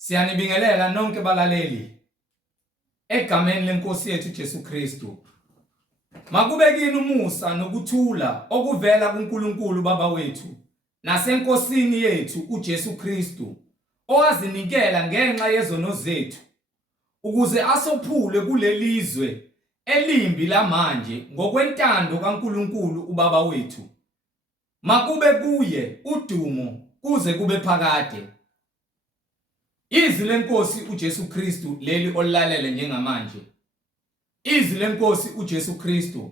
Siyanibingelela nonke balaleli egameni lenkosi yethu Jesu Kristu. Makube kini umusa nokuthula okuvela kuNkulunkulu Baba wethu nasenkosini yethu uJesu Kristu, owazinikela ngenxa yezono zethu ukuze asophule kulelizwe elimbi lamanje ngokwentando kaNkulunkulu uBaba wethu. Makube kuye udumo kuze kube phakade. Izwi lenkosi uJesu Kristu leli olilalele njengamanje. Izwi lenkosi uJesu Kristu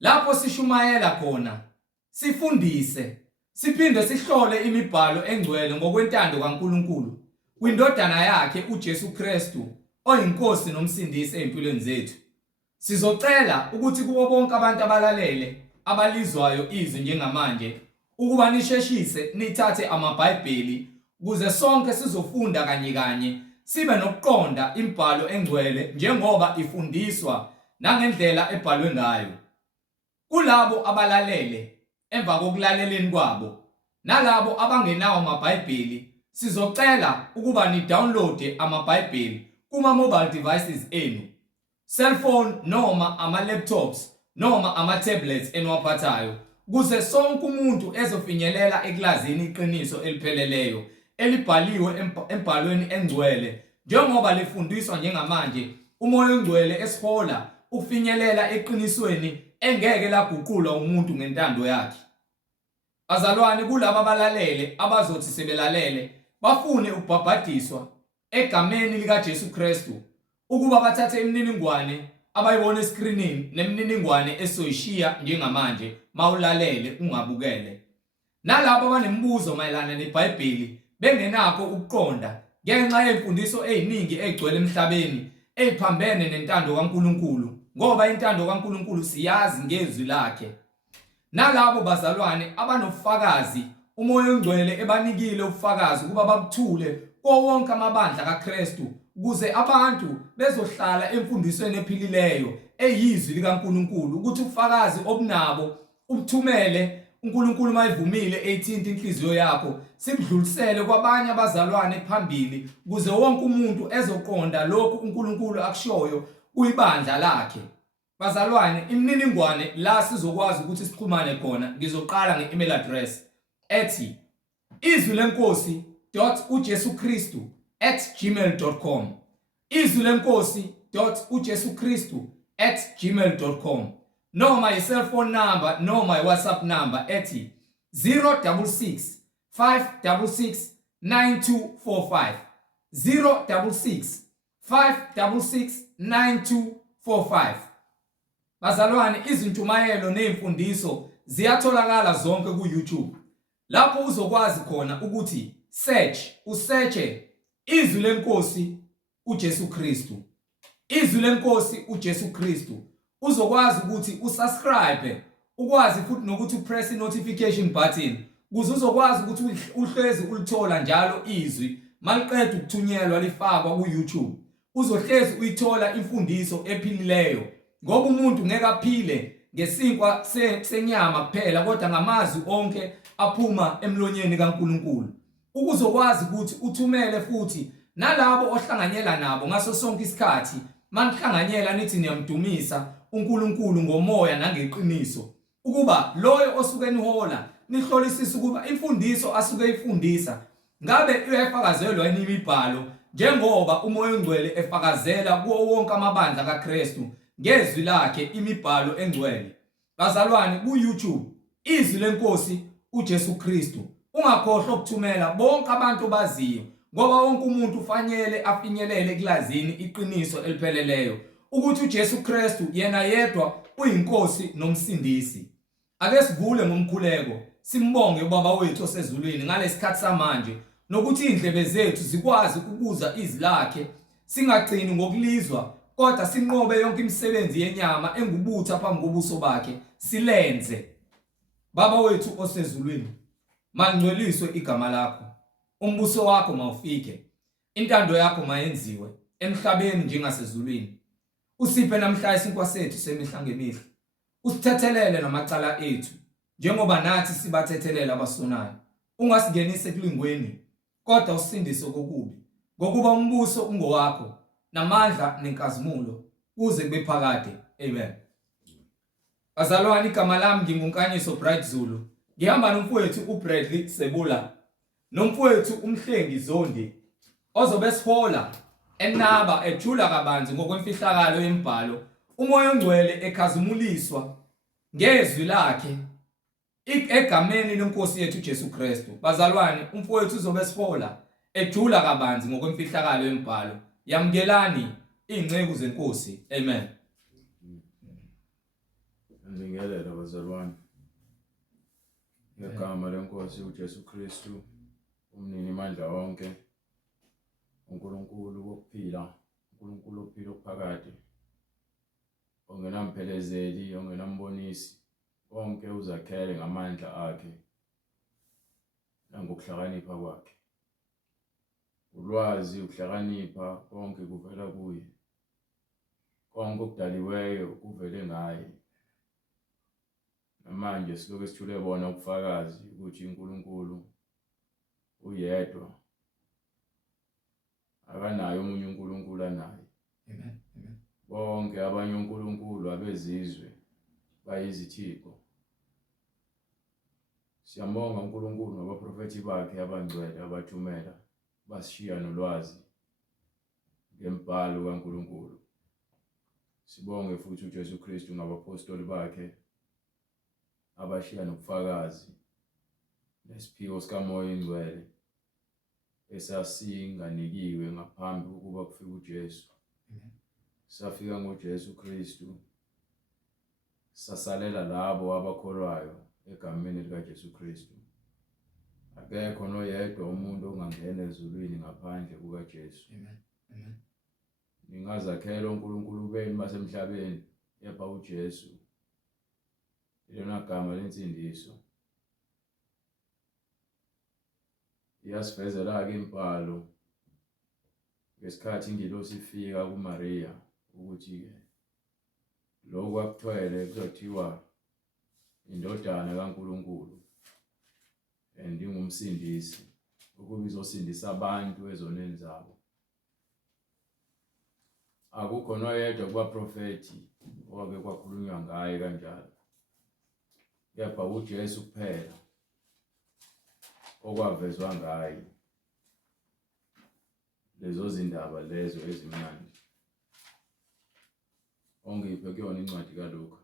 lapho sishumayela khona, sifundise, siphinde sihlole imibhalo engcwele ngokwentando kaNkulunkulu kwindodana yakhe uJesu Kristu oyinkosi nomsindisi empilweni zethu. Sizocela ukuthi kubo bonke abantu abalalele abalizwayo izwi njengamanje ukuba nisheshise nithathe amabhayibheli ukuze sonke sizofunda kanye sibe nokuqonda imibhalo engcwele njengoba ifundiswa nangendlela ebhalwe ngayo. Kulabo abalalele emva kokulaleleni kwabo nalabo abangenawo amabhayibheli, sizocela ukuba ni-download amabhayibheli kuma-mobile devices enu, cellphone noma ama-laptops noma ama-tablets eniwaphathayo, ukuze sonke umuntu ezofinyelela ekulazini iqiniso elipheleleyo elibhaliwe embhalweni engcwele njengoba lifundiswa njengamanje. Umoya ongcwele esihola ufinyelela eqinisweni engeke laguqulwa umuntu ngentando yakhe. Bazalwane, kulabo abalalele abazothi sebelalele bafune ukubhabhadiswa egameni likaJesu Kristu ukuba bathathe imininingwane abayibona escreenini nemininingwane esoyishiya njengamanje mawulalele ungabukele. Nalabo abanemibuzo mayelana neBhayibheli bengenakho ukuqonda ngenxa yemfundiso eziningi egcwele emhlabeni eziphambene nentando kaNkulunkulu, ngoba intando kaNkulunkulu siyazi ngezwi lakhe. Nalabo bazalwane abanofakazi, umoya ongcwele ebanikile ubufakazi ukuba babuthule kuwo wonke amabandla kaKristu ukuze abantu bezohlala emfundisweni ephilileyo eyizwi likaNkulunkulu, ukuthi ubufakazi obunabo ubuthumele uNkulunkulu mayivumile ethinta inhliziyo yakho, sikudlulisele kwabanye abazalwane phambili ukuze wonke umuntu ezoqonda lokhu uNkulunkulu akushoyo kuyibandla lakhe. Bazalwane, imininingwane la sizokwazi ukuthi sixhumane khona, ngizoqala nge-email address ethi izwilenkosi.ujesukristu@gmail.com, izwilenkosi.ujesukristu@gmail.com, noma i-cellphone number noma i-WhatsApp number ethi 066 566 9245, 066 566 9245. Bazalwane, izintumayelo nezimfundiso ziyatholakala zonke ku-YouTube, lapho uzokwazi khona ukuthi usearche izwi lenkosi uJesu Kristu, izwi lenkosi uJesu Kristu. Uzokwazi ukuthi usubscribe, ukwazi futhi nokuthi upress i-notification button ukuze uzokwazi ukuthi uhlezi ulithola njalo izwi maliqeda ukuthunyelwa lifakwa ku-YouTube. Uzohlezi uyithola imfundiso ephilileyo, ngoba umuntu ngeke aphile ngesinkwa senyama kuphela kodwa ngamazwi onke aphuma emlonyeni kaNkulunkulu. Ukuzokwazi ukuthi uthumele futhi nalabo ohlanganyela nabo ngaso sonke isikhathi, manihlanganyela nithi niyamdumisa uNkulunkulu ngomoya nangeqiniso, ukuba loyo osuke nihola nihlolisise ukuba imfundiso asuke ifundisa ngabe uyayifakazelwa yini imibhalo njengoba umoya ongcwele efakazela kuwo wonke amabandla kaKristu ngezwi lakhe imibhalo engcwele. Bazalwane, ku-YouTube izwi lenkosi uJesu Kristu. Ungakhohlwa ukuthumela bonke abantu baziyo, ngoba wonke umuntu ufanele afinyelele ekulazini iqiniso elipheleleyo ukuthi uJesu Kristu yena yedwa uyinkosi nomsindisi. Ake sivule ngomkhuleko simbonge uBaba wethu osezulwini ngalesikhathi samanje, nokuthi indlebe zethu zikwazi ukuzwa izwi lakhe, singagcini ngokulizwa kodwa sinqobe yonke imisebenzi yenyama engubutha phambi kobuso bakhe silenze. Baba wethu osezulwini, mangcweliswe igama lakho, umbuso wakho mawufike, intando yakho mayenziwe emhlabeni njengasezulwini. Usiphe namhla isinkwa sethu semihla ngemihla, usithethelele namacala ethu njengoba nathi sibathethelela abasonayo. Ungasingenise ekulingweni kodwa usindise kokubi, ngokuba umbuso ungowakho namandla nenkazimulo kuze kube phakade. Amen. Bazalwane, igama lami nginguNkanyiso Bright Zulu. Ngihamba nomfowethu uBradley Sebula nomfowethu uMhlengi Zondi ozobe sihola enaba ethula kabanzi ngokwemfihlakalo yemibhalo, umoya ongcwele ekhazimuliswa ngezwi lakhe egameni lenkosi yethu Jesu Kristu. Bazalwane, umfowethu uzobe sihola ethula kabanzi ngokwemfihlakalo yemibhalo. Yamkelani ingceku zenkosi. Amen. Ngibingelela bazalwane. Ngegama lenkosi uJesu Kristu, umnini mandla wonke, uNkulunkulu wokuphila, uNkulunkulu ophila okuphakade, ongenamphelekezeli, ongenambonisi, wonke uzakhele ngamandla akhe nangokuhlakanipha kwakhe. Ulwazi, ukuhlakanipha konke kuvela kuye. Konke okudaliweyo kuvele ngaye. Namanje siloke sithule bona ubufakazi ukuthi uNkulunkulu uyedwa, akanayo omunye uNkulunkulu anaye. Amen. Amen. Bonke abanye uNkulunkulu abezizwe bayizithixo. Siyambonga uNkulunkulu ngabaprofethi bakhe abangcwele abathumela basishiya nolwazi ngembhalo kaNkulunkulu. Sibonge futhi uJesu Kristu ngabapostoli bakhe abashiya nobufakazi nesiphiwo sikamoya ingcwele esasinganikiwe ngaphambi kokuba kufike uJesu. Safika ngoJesu Kristu, sasalela labo abakholwayo egameni likaJesu Kristu. Akekho noyedwa umuntu ongangena ezulwini ngaphandle kukaJesu. Amen. Amen. Ningazakhela uNkulunkulu benu basemhlabeni yepha uJesu. Ilona gama lensindiso. Iyasivezela-ke impalo ngesikhathi ingilosi ifika kuMaria ukuthi lokhu akuthwele kuzothiwa indodana kaNkulunkulu and ingumsindisi ukuba izosindisa abantu ezoneni zabo. Akukho noyedwa kubaprofethi oke kwakhulunywa ngaye kanjalo, kepha uJesu kuphela okwavezwa ngaye lezo zindaba lezo ezimnandi. Ongiphe kuyona incwadi kaLuka.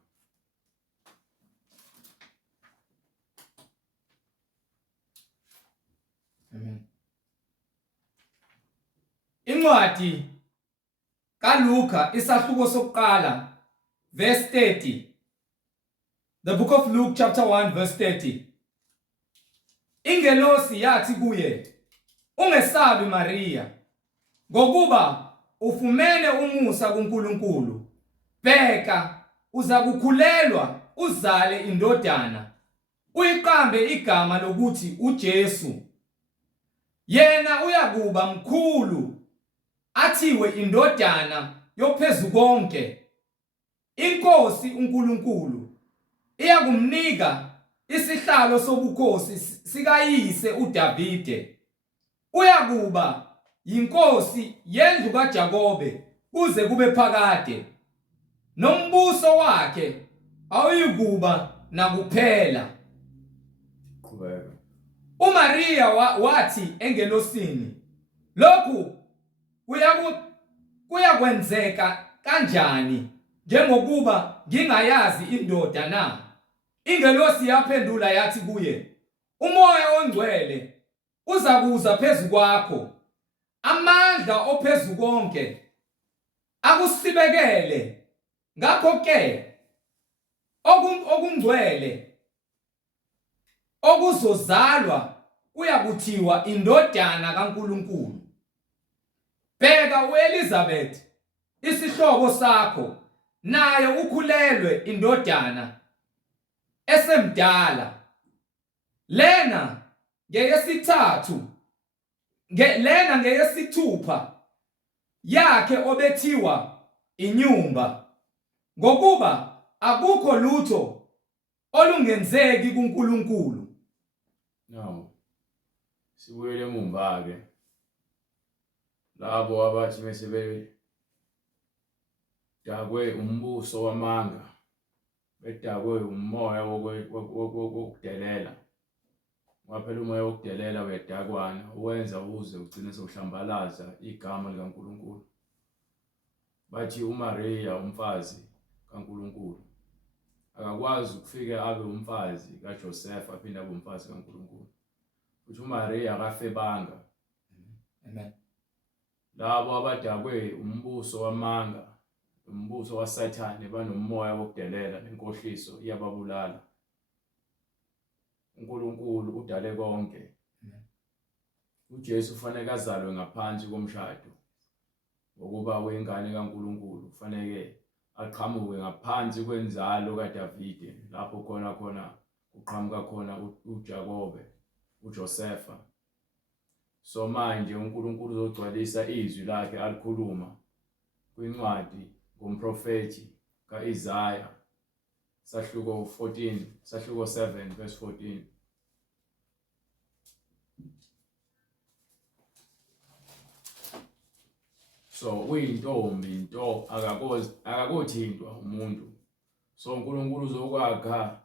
Amen. Incwadi kaLuka isahluko sokuqala verse 30. The book of Luke chapter 1 verse 30. Ingelosi yathi kuye, ungesabi Maria, ngokuba ufumene umusa kuNkulunkulu. Bheka, uza kukhulelwa uzale indodana, uyiqambe igama lokuthi uJesu. Yena uyakuba mkhulu, athiwe indodana yophezukonke. Inkosi uNkulunkulu iyakumnika isihlalo sobukhosi sikayise uDavide. Uyakuba yinkosi yendlu kaJakobe kuze kube phakade, nombuso wakhe awuyikuba nakuphela. Qhubeka. uMaria wathi engelosini, lokhu kuyakwenzeka kanjani njengokuba ngingayazi indoda na? Ingelosi yaphendula yathi kuye, umoya ongcwele uza kuza phezu kwakho, amandla ophezukonke akusibekele. Ngakho-ke okungcwele okuzozalwa kuyakuthiwa indodana kaNkulunkulu. Bheka uElizabeth isihlobo sakho, naye ukhulelwe indodana esemdala. Lena ngeyesithupha yakhe obethiwa inyumba, ngokuba akukho lutho olungenzeki kuNkulunkulu. Now, siwele emumva-ke. labo abathi mesebe dakwe umbuso wamanga, bedakwe umoya wokudelela. Ngaphela umoya wokudelela uyadakwana uwenza uze ugcine sewuhlambalaza igama likaNkulunkulu. Bathi uMaria umfazi kaNkulunkulu akakwazi ukufika abe umfazi kaJoseph aphinde abe umfazi kaNkulunkulu. Uthi uMaria akafebanga. Amen. Labo abadakwe umbuso wamanga, umbuso waSathane, banomoya wokudelela nenkohliso iyababulala. uNkulunkulu udale konke. uJesu ufanele azalwe ngaphansi komshado. Ngokuba uyingane kaNkulunkulu kufanele aqhamuke ngaphansi kwenzalo kaDavide, lapho khona uqhamuka khona uJakobe, uJosefa. So manje uNkulunkulu uzogcwalisa izwi lakhe alikhuluma kwincwadi ngomprofeti kaIsaya, sahluko 7 verse 14. So uyintombi into akakothintwa umuntu. So uNkulunkulu uzokwakha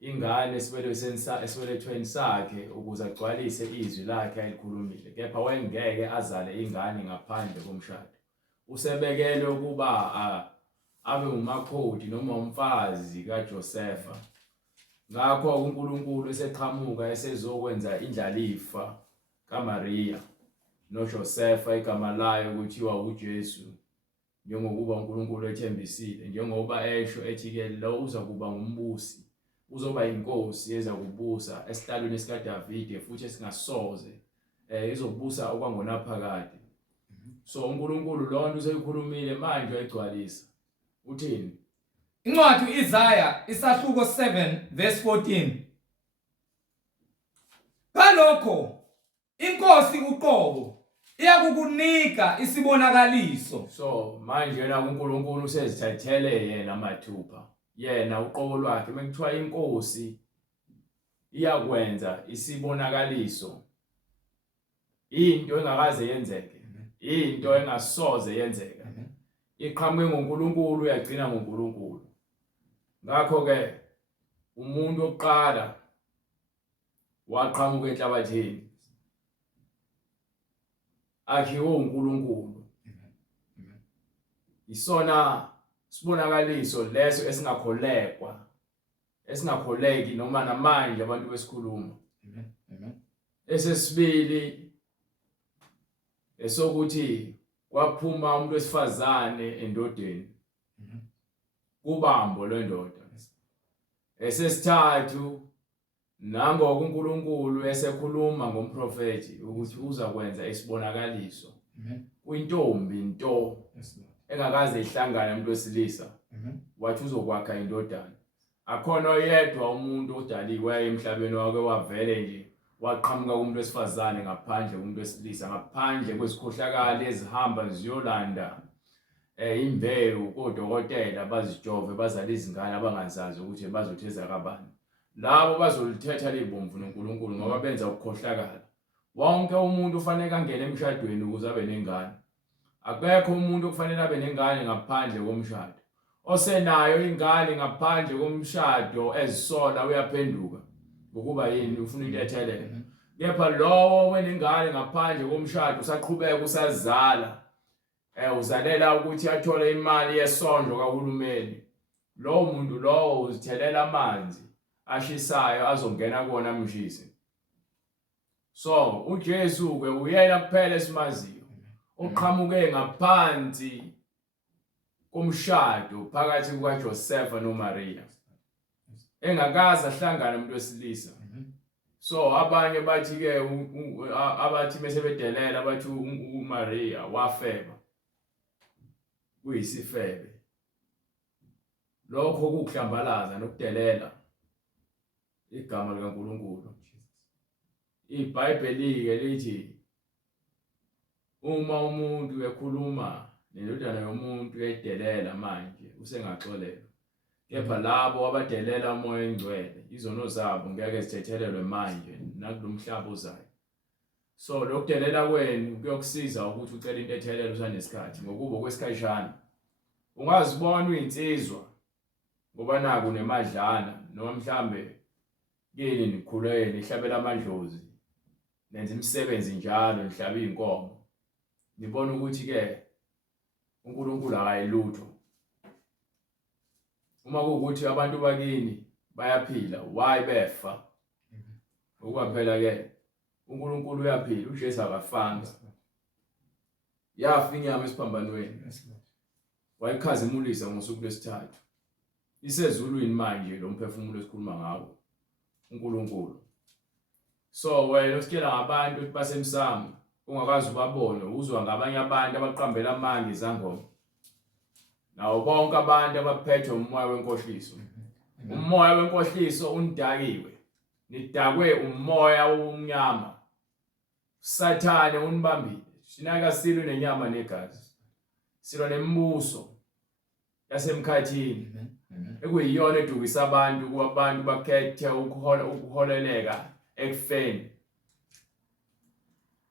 ingane esibelethweni sakhe ukuze agcwalise izwi lakhe alikhulumile. Kepha wengeke azale ingane ngaphandle komshado. Usebekele ukuba abe umakoti noma umfazi kaJosefa. Ngakho uNkulunkulu eseqhamuka esezokwenza indlalifa kaMaria noJosefa igama layo kuthiwa uJesu, njengokuba uNkulunkulu ethembisile, njengoba esho ethi-ke lo uza kuba ngumbusi, uzoba inkosi eza kubusa esihlalweni sikaDavide futhi esingasoze izobusa okwangonaphakade. So uNkulunkulu lonto useyikhulumile manje ayigcwalisa. Uthini? Incwadi uIsaya isahluko 7 verse 14. Kalokho inkosi uqobo iyakukunika isibonakaliso. So manje na uNkulunkulu usezithathele yena mathupha. Yena uqobo lwakhe mekuthiwa inkosi iyakwenza isibonakaliso. Into engakaze yenzeke, into engasoze yenzeka. Iqhamuke ngoNkulunkulu uyagcina ngoNkulunkulu. Ngakho ke umuntu oqala waqhamuka enhlabathini akhiwe uNkulunkulu. Isona sibonakaliso leso esingakholeki noma namanje abantu besikhuluma. Esesibili esokuthi kwaphuma umuntu wesifazane endodeni kubambo lwendoda. Esesithathu nangoko uNkulunkulu esekhuluma ngomprofeti ukuthi uza kwenza isibonakaliso kwintombi into engakaze ihlangane umuntu wesilisa, wathi uzokwakha indodana. Akhona oyedwa umuntu odaliwe emhlabeni wake wavele nje waqhamuka kumuntu wesifazane ngaphandle komuntu wesilisa, ngaphandle kwesikhohlakala ezihamba ziyolanda imbewu kodokotela bazijove bazale izingane abangazazi ukuthi bazotheza kabani. Labo bazolithetha libomvu noNkulunkulu ngoba benza ukukhohlakala. Wonke umuntu ufanele angene emshadweni ukuze abe nengane. Akekho umuntu okufanele abe nengane ngaphandle komshado. Osenayo ingane ngaphandle komshado ezisola uyaphenduka ukuba yini ufuna into ethelele. Kepha lowo wenengane ngaphandle komshado usaqhubeka usazala uzalela ukuthi athole imali yesondlo kahulumeni. Lowo muntu lowo uzithelela amanzi ashisayo azongena kuona amshise. So uJesu ke uyena kuphela esimaziyo oqhamuke ngaphansi komshado phakathi kukaJosefa noMaria, engakaze ahlangana umuntu wesilisa. So abanye bathi ke abathi besebedelela bathi uMaria wafeba, kuyisifebe. Lokho kukuhlambalaza nokudelela igama likaNkulunkulu. iBhayibheli ke lithi uma umuntu ekhuluma nendodana yomuntu edelela manje usengaxolelwa. Kepha labo abadelela umoya engcwele izono zabo ngeke zithethelelwe manje nakulomhlaba ozayo. So lokudelela kwenu kuyokusiza ukuthi ucela into ethelelo usanesikhathi ngokuba kwesikhashana ungazibona uyinsizwa ngoba naku nemadlana noma mhlambe kini nikhulene nihlabela amadlozi nenza imisebenzi njalo nihlaba inkomo nibona ukuthi ke uNkulunkulu akayilutho uma kuukuthi abantu bakini bayaphila why befa ukuba phela ke uNkulunkulu uyaphila uJesu akafanga yafa inyama esiphambanweni wayikhazimulisa ngosuku lwesithathu isezulwini manje lo mphefumulo esikhuluma ngawo uNkulunkulu so wena usikela ngabantu ukuthi basemsamo ungakazi ubabone uzwa ngabanye abantu abaqambela amanga izangoma nawo bonke abantu abaphethwe umoya wenkohliso umoya wenkohliso undakiwe nidakwe umoya womnyama Sathane unibambile sinaka silwe nenyama negazi silwa nembuso yasemkhathini ekuyiyona edukisa abantu kubantu bakhethe ukuholeleka ekufeni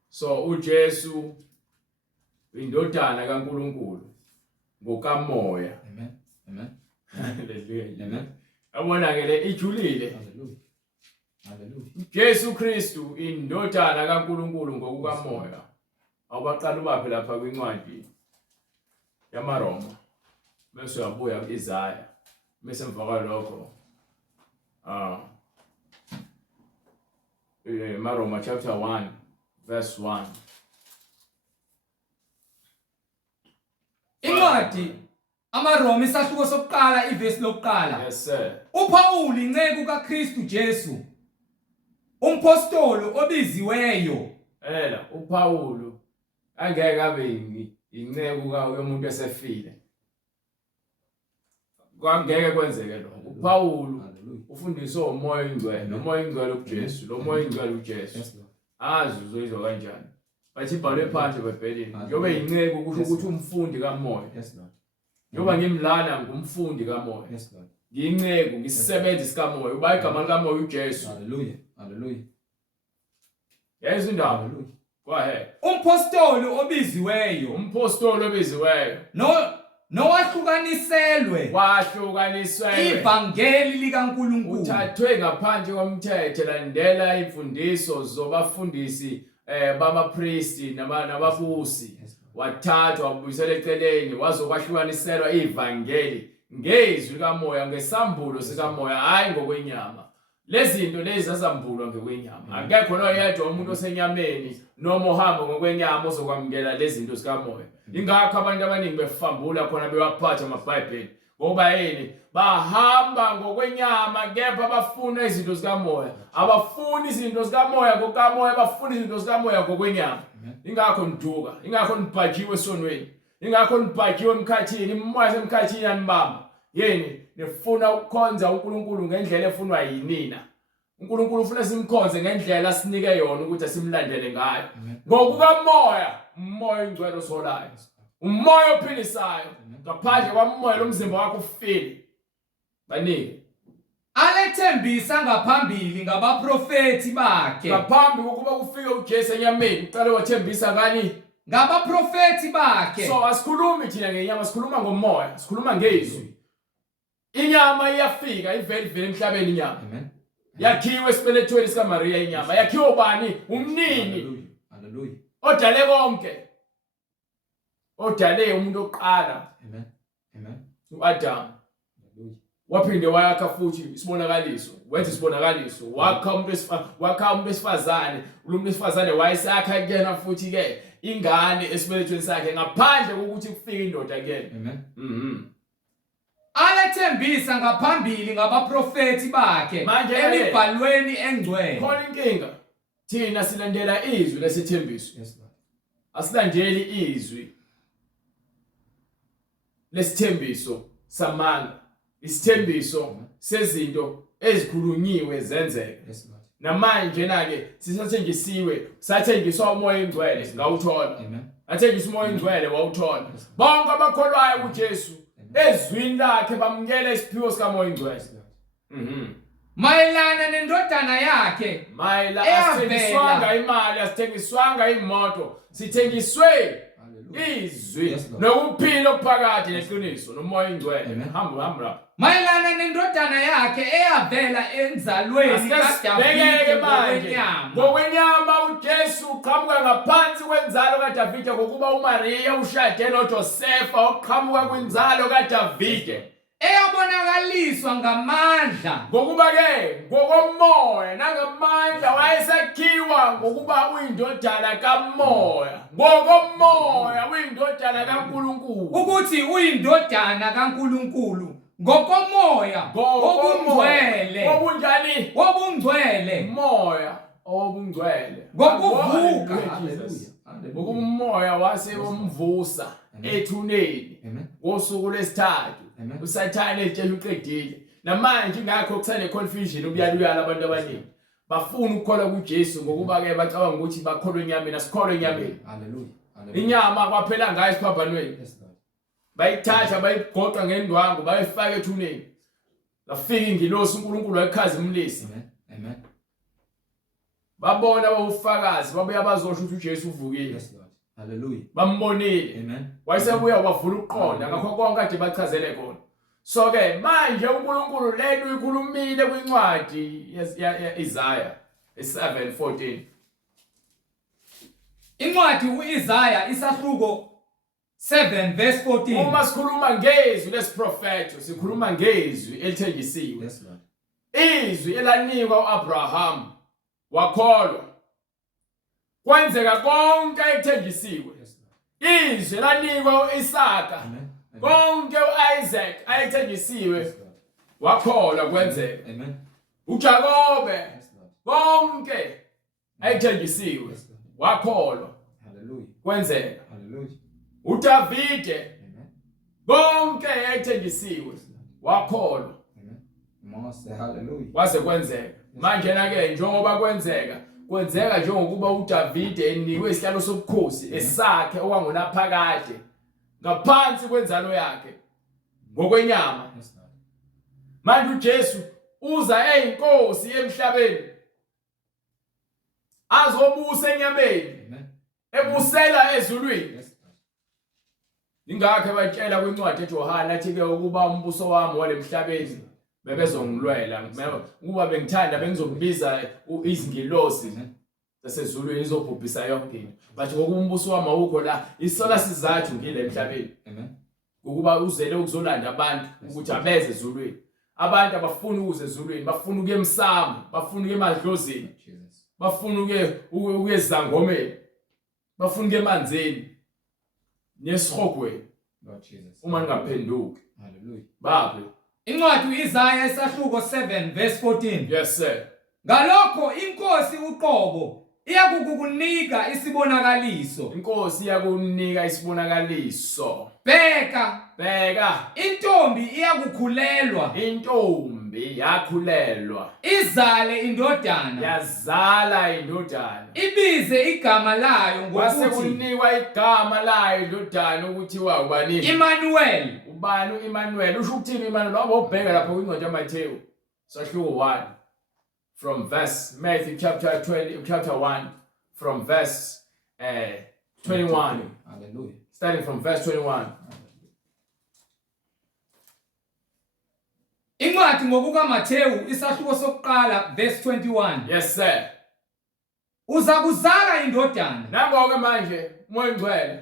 so uJesu indodana kaNkulunkulu ngokamoya Amen. Abona ke le ijulile Hallelujah. Jesu Kristu indodana kaNkulunkulu ngokukamoya awubaqala ubaphe lapha kwincwadi yamaRoma bese uyabuya kuIsaya bese emva kwalokho maRoma chapter 1 verse 1 Incwadi amaRoma isahluko sokuqala ivesi lokuqala. Yes sir. uPaul inceku kaKristu Jesu umpostoli obiziweyo uPaul angeke abe inceku yomuntu esefile kwangeke kwenzeke lokho uPaul ufundiswa umoya oyingcwele nomoya oyingcwele uJesu lo moya oyingcwele uJesu azi uzoyizwa kanjani bathi ibhalwe phansi eBhayibhelini njoba inceku kusho ukuthi umfundi kamoya njoba ngimlana ngumfundi kamoya ngiyinceku ngisisebenzi sikamoya uba igama likamoya uJesu hallelujah yes indaba go ahead umpostoli obiziweyo nowahlukaniselwe ivangeli likaNkulunkulu uthathwe ngaphandle komthetho landela imfundiso zobafundisi babapriesti nababusi wathathwa wabuyisela eceleni wazokwahlukaniselwa ivangeli ngezwi likamoya ngesambulo sikamoya hayi ngokwenyama lezinto lezi zazambulwa ngokwenyama akekho noyedwa umuntu osenyameni noma ohamba ngokwenyama ozokwamukela lezinto zikamoya ingakho abantu abaningi befambula khona bewaphatha amaBhayibheli ngoba yini bahamba ngokwenyama kepha bafuna izinto zikamoya abafuni izinto zikamoya ngokamoya bafuna izinto zikamoya ngokwenyama ingakho niduka ingakho nibhajiwe esonweni ingakho nibhajiwe emkhathini imoya semkhathini yanibamba yini nifuna ukukhonza uNkulunkulu ngendlela efunwa yinina uNkulunkulu ufuna simkhonze ngendlela asinike yona ukuthi asimlandele ngayo ngokukamoya umoya oyingcwele osolayo umoya ophilisayo ngaphandle kwamoya lomzimba wakho ufile baningi alethembisa ngaphambili ngabaprofeti bakhe ngaphambi kokuba kufike uJesu enyameni uqale wathembisa ngani ngabaprofeti bakhe so asikhulumi thina ngenyama sikhuluma ngomoya sikhuluma ngezwi inyama iyafika ivele emhlabeni inyama yakhiwe esibelethweni sikaMaria inyama yakhiwe ubani umnini hallelujah odale konke odale umuntu oqala amen uAdam waphinde wayakha futhi isibonakaliso wenza isibonakaliso wakha umuntu wesifazane umuntu wesifazane wayesakha kuyena futhi ke ingane esibelethweni sakhe ngaphandle kokuthi kufike indoda kuyena alethembisa ngaphambili ngabaprofeti bakhe emibhalweni engcwele khona inkinga thina silandela izwi lesithembiso asilandeli izwi lesithembiso samanga isithembiso sezinto ezikhulunyiwe zenzeke namanje nake sathengiswa umoya oyingcwele ngawuthola athengiswa umoya oyingcwele wawuthola bonke abakholwayo kuJesu ezwini lakhe bamukela isiphiwo sikamoya oyingcwele mayelana nendodana yakhe asithengiswanga imali, asithengiswanga imoto, sithengiswe izwi nokuphila okuphakathi neqiniso nomoya oyingcwele. Hamba mayelana nendodana yakhe eyavela enzalweni kaDavide ngokwenyama. uJesu uqhamuka ngaphansi kwenzalo kaDavide ngokuba uMaria ushade noJosefa oqhamuka kwinzalo kaDavide, eyabonakaliswa ngamandla ngokuba-ke ngokomoya nangamandla wayesakhiwa ngokuba uyindodana kamoya, ngokomoya uyindodana kaNkulunkulu, ukuthi uyindodana kaNkulunkulu ngokomoya obungcwele. obunjani? Wobungcwele Moya obungcwele, ngokuvuka. ngokuba umoya wase womvusa ethuneni ngosuku lwesithathu. uSathane etshela uqedile. Namanje ngakho kusale confusion ubuyaluyala abantu abaningi bafuna ukukholwa kuJesu ngokuba-ke bacabanga ukuthi bakholwa enyameni. Asikholwa enyameni. Inyama kwaphela ngayo esiphaphanweni. Bayithatha bayigoqa ngendwangu bayifaka ethuneni. Lafika ingilosi uNkulunkulu wayikhazimulisa. Babona abufakazi babuya bazosho ukuthi uJesu uvukile. Bambonile. Wayesebuya wavula ukuqonda ngakho konke kade bachazele kona. So-ke manje uNkulunkulu lento uyikhulumile kwincwadi Isaiah 7:14. Incwadi uIsaiah isahluko 7 verse 14. Uma sikhuluma ngezwi lesiprofeto sikhuluma ngezwi elithengisiwe. Izwi elanikwa uAbraham wakholwa kwenzeka konke ekuthengisiwe. Izwi elanikwa uIsaka konke uIsaac ayethengisiwe wakholwa kwenzeka. uJakobe konke ayethengisiwe wakholwa kwenzeka. uDavide konke ayethengisiwe wakholwa kwase kwenzeka. Manje na-ke njengoba kwenzeka njengokuba uDavide enikwe isihlalo sobukhosi esakhe okwangunaphakade ngaphansi kwenzalo yakhe ngokwenyama. Manje uJesu uza eyinkosi emhlabeni azobusa enyameni ebusela ezulwini. Ingakho batshela kwincwadi eJohana athi-ke ukuba umbuso wami walemhlabeni bebezongilwela ukuba bengithanda bengizokubiza izingilosi zasezulwini izobhubhisa yonke into. But ngokuba umbuso wami awukho la, isola sizathu ngile emhlabeni ukuba uzele ukuzolanda abantu ukuthi abeze ezulwini. Abantu abafuni ukuze ezulwini, bafuna ukuya emsamo, bafuna ukuya emadlozini, bafuna ukuya ezangomeni, bafuna ukuya emanzini nesihogweni uma ningaphenduki. Babe Incwadi uIsaiah isahluko 7 verse 14. Yes sir. Ngalokho inkosi uqobo iyakukunika isibonakaliso. Inkosi iyakunika isibonakaliso. Bheka intombi iyakukhulelwa. Intombi yakhulelwa. Izale indodana. Yazala indodana. Ibize igama layo ngokuthi wasekunikwa igama layo indodana ukuthi ubani? Emmanuel. Ubani uEmmanuel? Usho ukuthini Emmanuel? Wabobheka lapho kwincwadi yaMathewu sahluko 1 from verse Matthew chapter 1 from verse 21. Hallelujah. Starting from verse 21. Incwadi ngokukaMathewu isahluko sokuqala verse 21. Yes sir. Uza kuzala indodana. Nangoke manje umoya ngcwele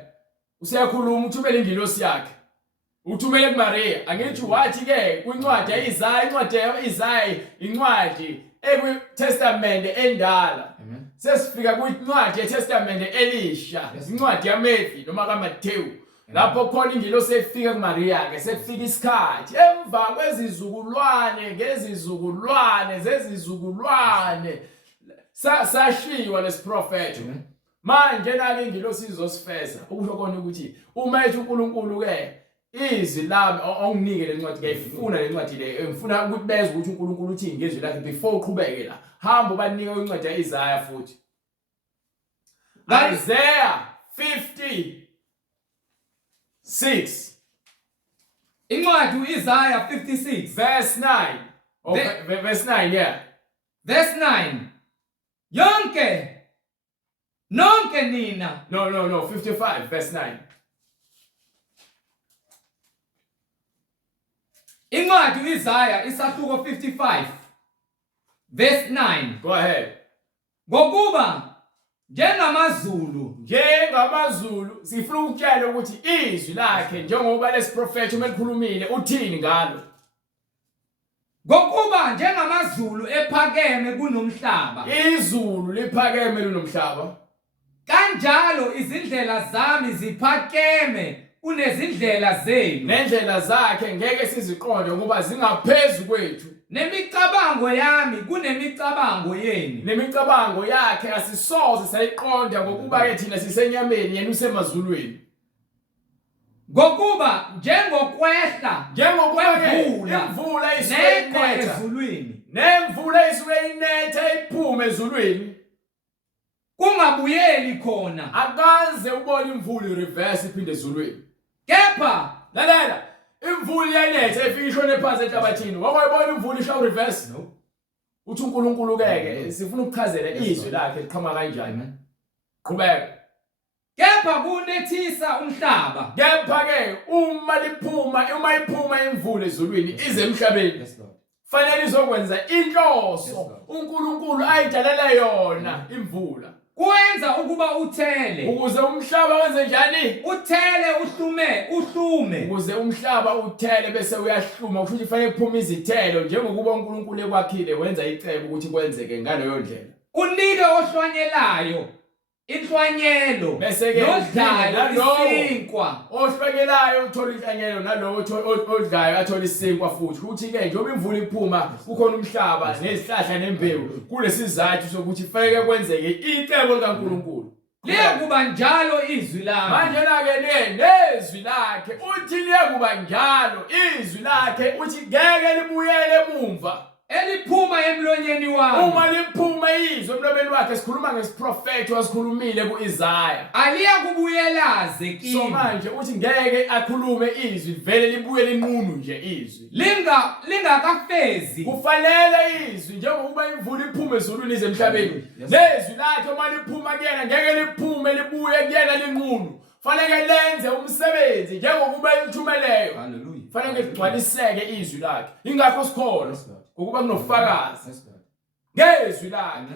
useyakhuluma uthumele ingilosi yakhe. Uthumele kuMaria. Angithi wathi-ke kwincwadi yaIsaiah, incwadi yaIsaiah incwadi ekwiTestamente endala. Sesifika kwincwadi yeTestamente elisha, incwadi yaMathewu noma kaMathewu. Lapho khona ingilosi efika kuMaria-ke sekufika isikhathi emva kwezizukulwane ngezizukulwane zezizukulwane sashiwa lesiprofeto. Manje nake ingilosi izosifeza ukusho kona ukuthi uma ethi uNkulunkulu-ke izwi lami onginike lencwadi ngiyifuna lencwadi le ngifuna ukuthi bezwe ukuthi uNkulunkulu uthini ngezwi lakhe before uqhubeke la. Hamba ubanike incwadi yaIsaiah futhi. Isaiah 56. Incwadi uIsaiah 56 verse 9 Okay, verse 9, yeah. Verse 9. Nonke nina. No, 55, verse 9. Incwadi uIsaya isahluko 55 verse 9. Go ahead. Ngokuba njengamazulu sifuna ukutshela ukuthi izwi lakhe njengoba lesiprofethi umelikhulumile uthini ngalo. ngokuba njengamazulu ephakeme kunomhlaba, Izulu liphakeme lunomhlaba, kanjalo izindlela zami ziphakeme kunezindlela zenu, nendlela zakhe ngeke siziqonde ngoba zingaphezulu kwethu, nemicabango yami kunemicabango yenu. nemicabango yakhe asisoze sayiqonda ngokuba ke thina sisenyameni yena usemazulwini. Ngokuba njengokwehla Imvula isuke inetha ezulwini, nemvula isuke inetha iphume ezulwini, kungabuyeli khona, akaze ubone imvula ireverse iphinde ezulwini. kepha Lalela, imvula iyanetha ifika ishone phansi enhlabathini. Wakwayibona imvula ishawa reverse? no. Uthi uNkulunkulu ke sifuna ukuchazela izwi lakhe liqhama kanjani. Qhubeka. Kepha kunethisa umhlaba. Kepha ke uma iphuma imvula ezulwini ize emhlabeni, fanele izokwenza inhloso uNkulunkulu ayidalela yona imvula. Kuwenza ukuba uthele. Ukuze umhlaba wenze njani? Uthele uhlume. Ukuze umhlaba uthele bese uyahluma, kusho ukuthi fanele kuphume izithelo njengokuba uNkulunkulu ekwakhile wenza icebo ukuthi kwenzeke ngaleyo ndlela. Unike ohlwanyelayo inhlwanyelo, Bese-ke nodlayo isinkwa. Ohlwanyelayo uthola inhlanyelo nalowo odlayo athola isinkwa futhi. Ukuthi-ke njengoba imvula iphuma kukhona umhlaba nezihlahla nembewu, kulesizathu sokuthi fanele kwenzeke icebo likaNkulunkulu. Liyakuba njalo izwi lami. Manje-ke nezwi lakhe uthi liyakuba njalo izwi lakhe uthi ngeke libuyele emumva. Eliphuma emlonyeni wami. Uma liphuma izwi emlomeni wakhe, sikhuluma ngesiprofethi wasikhulumile kuIsaya. Aliyakubuyelaze kimi. So manje uthi ngeke akhulume izwi vele libuye linqunu nje izwi. Lingakafezi. Kufanele izwi njengoba imvula iphume ezulwini ize emhlabeni. Nezwi lakhe uma liphuma kuyena ngeke liphume libuye kuyena linqunu. Fanele lenze umsebenzi njengokuba lithumeleyo. Hallelujah. Fanele ligcwaliseke izwi lakhe. Ingakho sikhona ukuba kunofakazi ngezwi lakhe.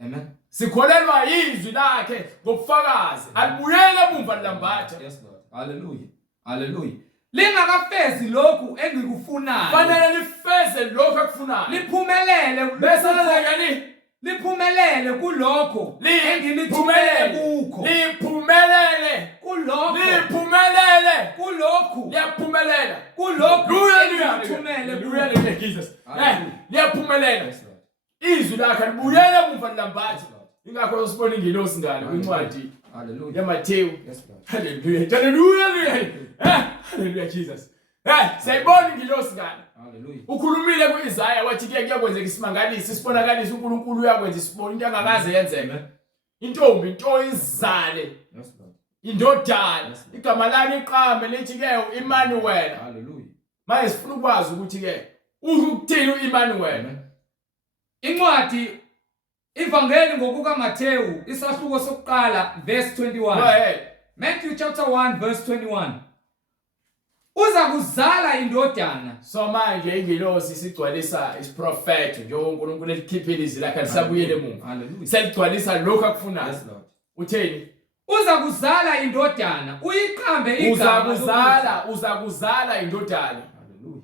Amen. Sikholelwa izwi lakhe ngobufakazi. Alibuyele emumva lilambatha. Yes Lord. Hallelujah. Hallelujah. Lingakafezi lokhu engikufunayo. Fanele lifeze lokho akufunayo. Liphumelele bese lenzekani? Liphumelele kulokho engilithumele kukho. Liphumelele Kulokho. Liphumelele Kulokhu. Liyaphumelela. Kulokho engilithumele kukho. Jesus. Liyaphumelela. Izwi lakhe libuyele emumva lilambatha. Ingakho sibona ingilosi ngale kwincwadi. Hallelujah. yaMateyu. Yes Lord. Hallelujah. Hallelujah. Hallelujah Jesus. Sayibona ingilosi ngale. Hallelujah. Ukhulumile kuIsaya wathi kuyakwenzeka isimangalisi, isibonakalisi uNkulunkulu uyakwenza isibona into angakaze yenzeke. Intombi into izale. Yes Lord. Indodana. Igama lalo iqambe lithi ke uImmanuel. Hallelujah. Manje sifuna ukwazi ukuthi ke ukuthini uImmanuel. Incwadi Ivangeli ngokukaMateyu isahluko sokuqala verse 21. Go ahead. Matthew chapter 1 verse 21. Uza kuzala indodana. So manje ingilosi sigcwalisa isiprofethi njengoba uNkulunkulu elikhiphile izwi lakhe lisabuyele emuva. Hallelujah. Seligcwalisa lokho akufunayo. Yes Lord. Utheni? Uza kuzala indodana, uyiqambe igama. Uza kuzala indodana. Hallelujah.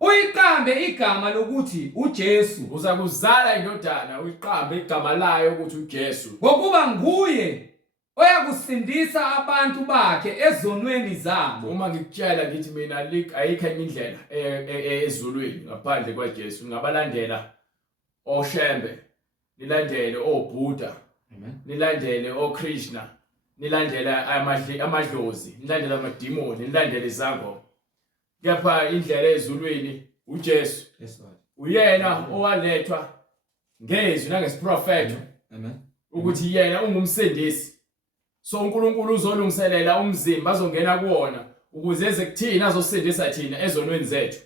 Uyiqambe igama lokuthi uJesu. Uza kuzala indodana, uyiqambe igama layo ukuthi uJesu. Ngokuba nguye oyakusindisa abantu bakhe ezonweni zabo. Uma ngikutshela ngithi mina ayikho enye indlela ezulwini ngaphandle kwaJesu, ngabalandela oShembe, nilandele oBuddha, Amen. nilandele oKrishna, nilandela amadlozi, nilandele amadimoni, nilandele izangoma. Kepha indlela ezulwini uJesu. Yes Lord. Uyena owalethwa ngezwi nangesiprofethi. Amen. Ukuthi yena ungumsindisi. So uNkulunkulu uzolungiselela umzimba azongena kuwona ukuze eze kuthina azosindisa thina ezonweni zethu.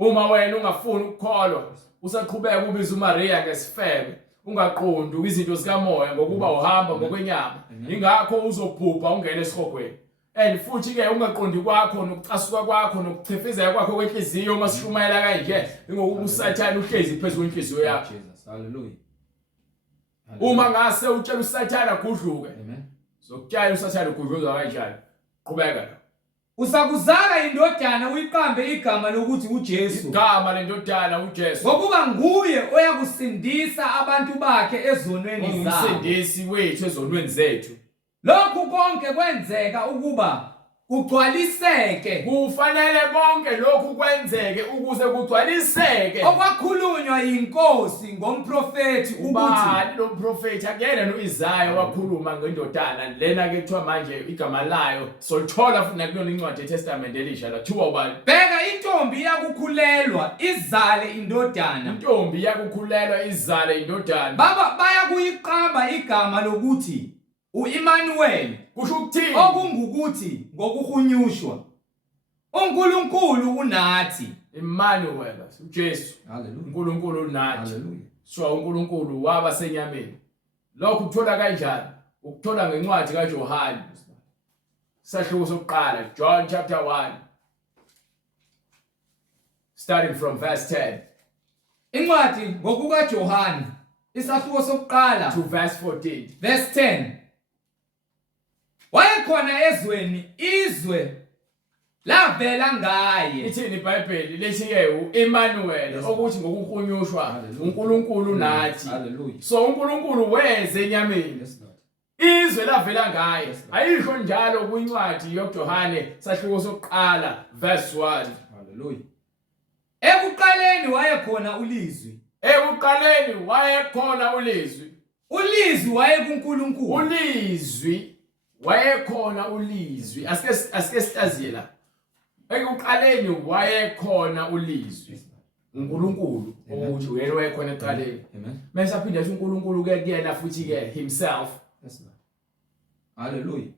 Uma wena ungafuni ukukholwa usaqhubeka ubiza uMaria ngesifebe ungaqondi izinto zikamoya ngokuba uhamba ngokwenyama ingakho uzobhubha ungene esihogweni. And futhi ke ungaqondi kwakho nokucasuka kwakho nokuchefezela kwakho kwenhliziyo masishumayela kanje ngokuba uSathane uhlezi phezulu kwenhliziyo yakho. Jesus. Hallelujah. Uma ngase utshela uSathane agudluke. Amen. Sokutshela uSathane ugudluzwa kanjani? Qhubeka. Usakuzala indodana uyiqambe igama lokuthi uJesu. Igama lendodana uJesu. Ngokuba nguye oyakusindisa abantu bakhe ezonweni zabo. Umsindisi wethu ezonweni zethu. Lokhu konke kwenzeka ukuba kugcwaliseke. Kufanele konke lokhu kwenzeke ukuze kugcwaliseke okwakhulunywa inkosi ngomprofeti ukuthi lo prophet akuyena noIsaya wakhuluma ngendodana lena ke kuthiwa manje igama layo solithola futhi nakulona incwadi yeTestament elisha la kuthiwa ubani. Bheka intombi yakukhulelwa izale indodana. Intombi yakukhulelwa izale indodana. Baba bayakuyiqamba igama lokuthi uImmanuel, kusho ukuthini? Okungukuthi ngokuhunyushwa uNkulunkulu unathi. Immanuel uJesu. Hallelujah. uNkulunkulu unathi. Hallelujah. So uNkulunkulu waba senyameni. Lokho ukuthola kanjani? Ukuthola ngencwadi kaJohane. Sahluko sokuqala John chapter 1 starting from verse 10. Incwadi ngokuka Johane isahluko sokuqala to verse 14. Verse 10. Wayekhona ezweni izwe lavela ngaye. Ithini iBhayibheli lithi ke uImmanuel ukuthi ngokuhunyushwa uNkulunkulu nathi. So uNkulunkulu weze enyameni. Izwe lavela ngaye. Ayisho njalo kwincwadi yoJohane sahluko sokuqala verse 1. Hallelujah. Ekuqaleni wayekhona ulizwi. Ekuqaleni wayekhona ulizwi. Ulizwi wayekuNkulunkulu. Ulizwi wayekhona ulizwi. Asike sihlaziye la. Ekuqaleni wayekhona ulizwi. uNkulunkulu ukuthi uyena wayekhona eqaleni. Amen. Mase aphinda athi uNkulunkulu ke kuyena futhi ke himself. Hallelujah.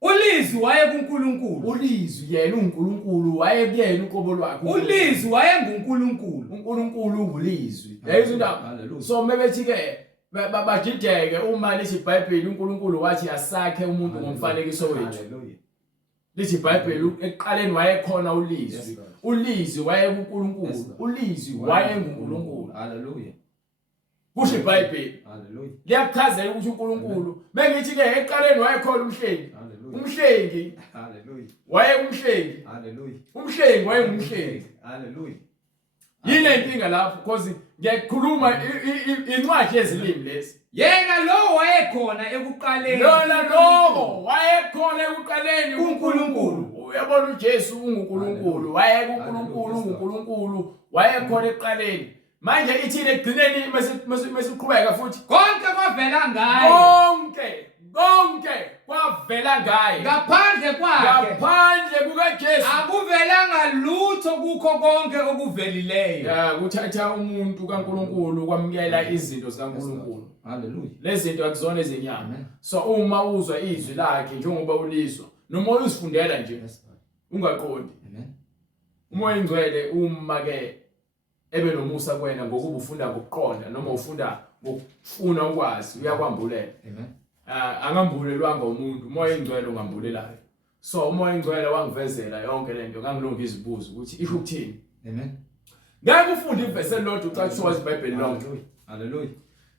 Ulizwi wayekuNkulunkulu. Ulizwi yena uNkulunkulu wayekuyena uqobo lwakhe. Ulizwi wayenguNkulunkulu. uNkulunkulu ungulizwi. Yayizo indaba. So mebethi ke bajideke uma lithi iBhayibheli uNkulunkulu wathi asakhe umuntu ngomfanekiso wethu. Hallelujah. Lithi iBhayibheli ekuqaleni wayekhona ulizwi. Ulizwi wayekuNkulunkulu. Ulizwi wayenguNkulunkulu. Hallelujah. Kusho iBhayibheli. Hallelujah. Liyachazela ukuthi uNkulunkulu mengithi ke ekuqaleni wayekhona umhlengi. Umhlengi. Hallelujah. Wayengumhlengi. Hallelujah. Umhlengi wayengumhlengi. Hallelujah. Yile inkinga lapho because ngiyakhuluma incwadi yezilimi lesi. Yena lo wayekhona ekuqaleni. Lona lo wayekhona ekuqaleni uNkulunkulu. Uyabona uJesu unguNkulunkulu. WayekuNkulunkulu unguNkulunkulu. Wayekhona ekuqaleni. Manje ithile egcineni mesiqhubeka futhi konke kwavela ngaye. Konke kwavela ngaye. Ngaphandle kwakhe. Ngaphandle kukaJesu akuvelanga lutho kukho konke okuvelileyo. Kuthatha umuntu kaNkulunkulu kwamukela izinto zikaNkulunkulu. Hallelujah. Lezi zinto akuzona ezenyama. So uma uzwa izwi lakhe njengoba ulizwa noma uzifundela nje ungaqondi. Amen. Umoya ingcwele uma ke ebe nomusa kuwena ngokuba ufunda ngokuqonda noma ufunda ngokufuna ukwazi uyakwambulela. Amen. Angambulelwanga umuntu umoya ingcwele ungambulelayo. So umoya ingcwele wangivezela yonke lento ngangilonga izibuzo ukuthi isho ukuthini. Amen. Ngeke ufunde ivesi elilodwa ucaciswa iBhayibheli lonke. Hallelujah.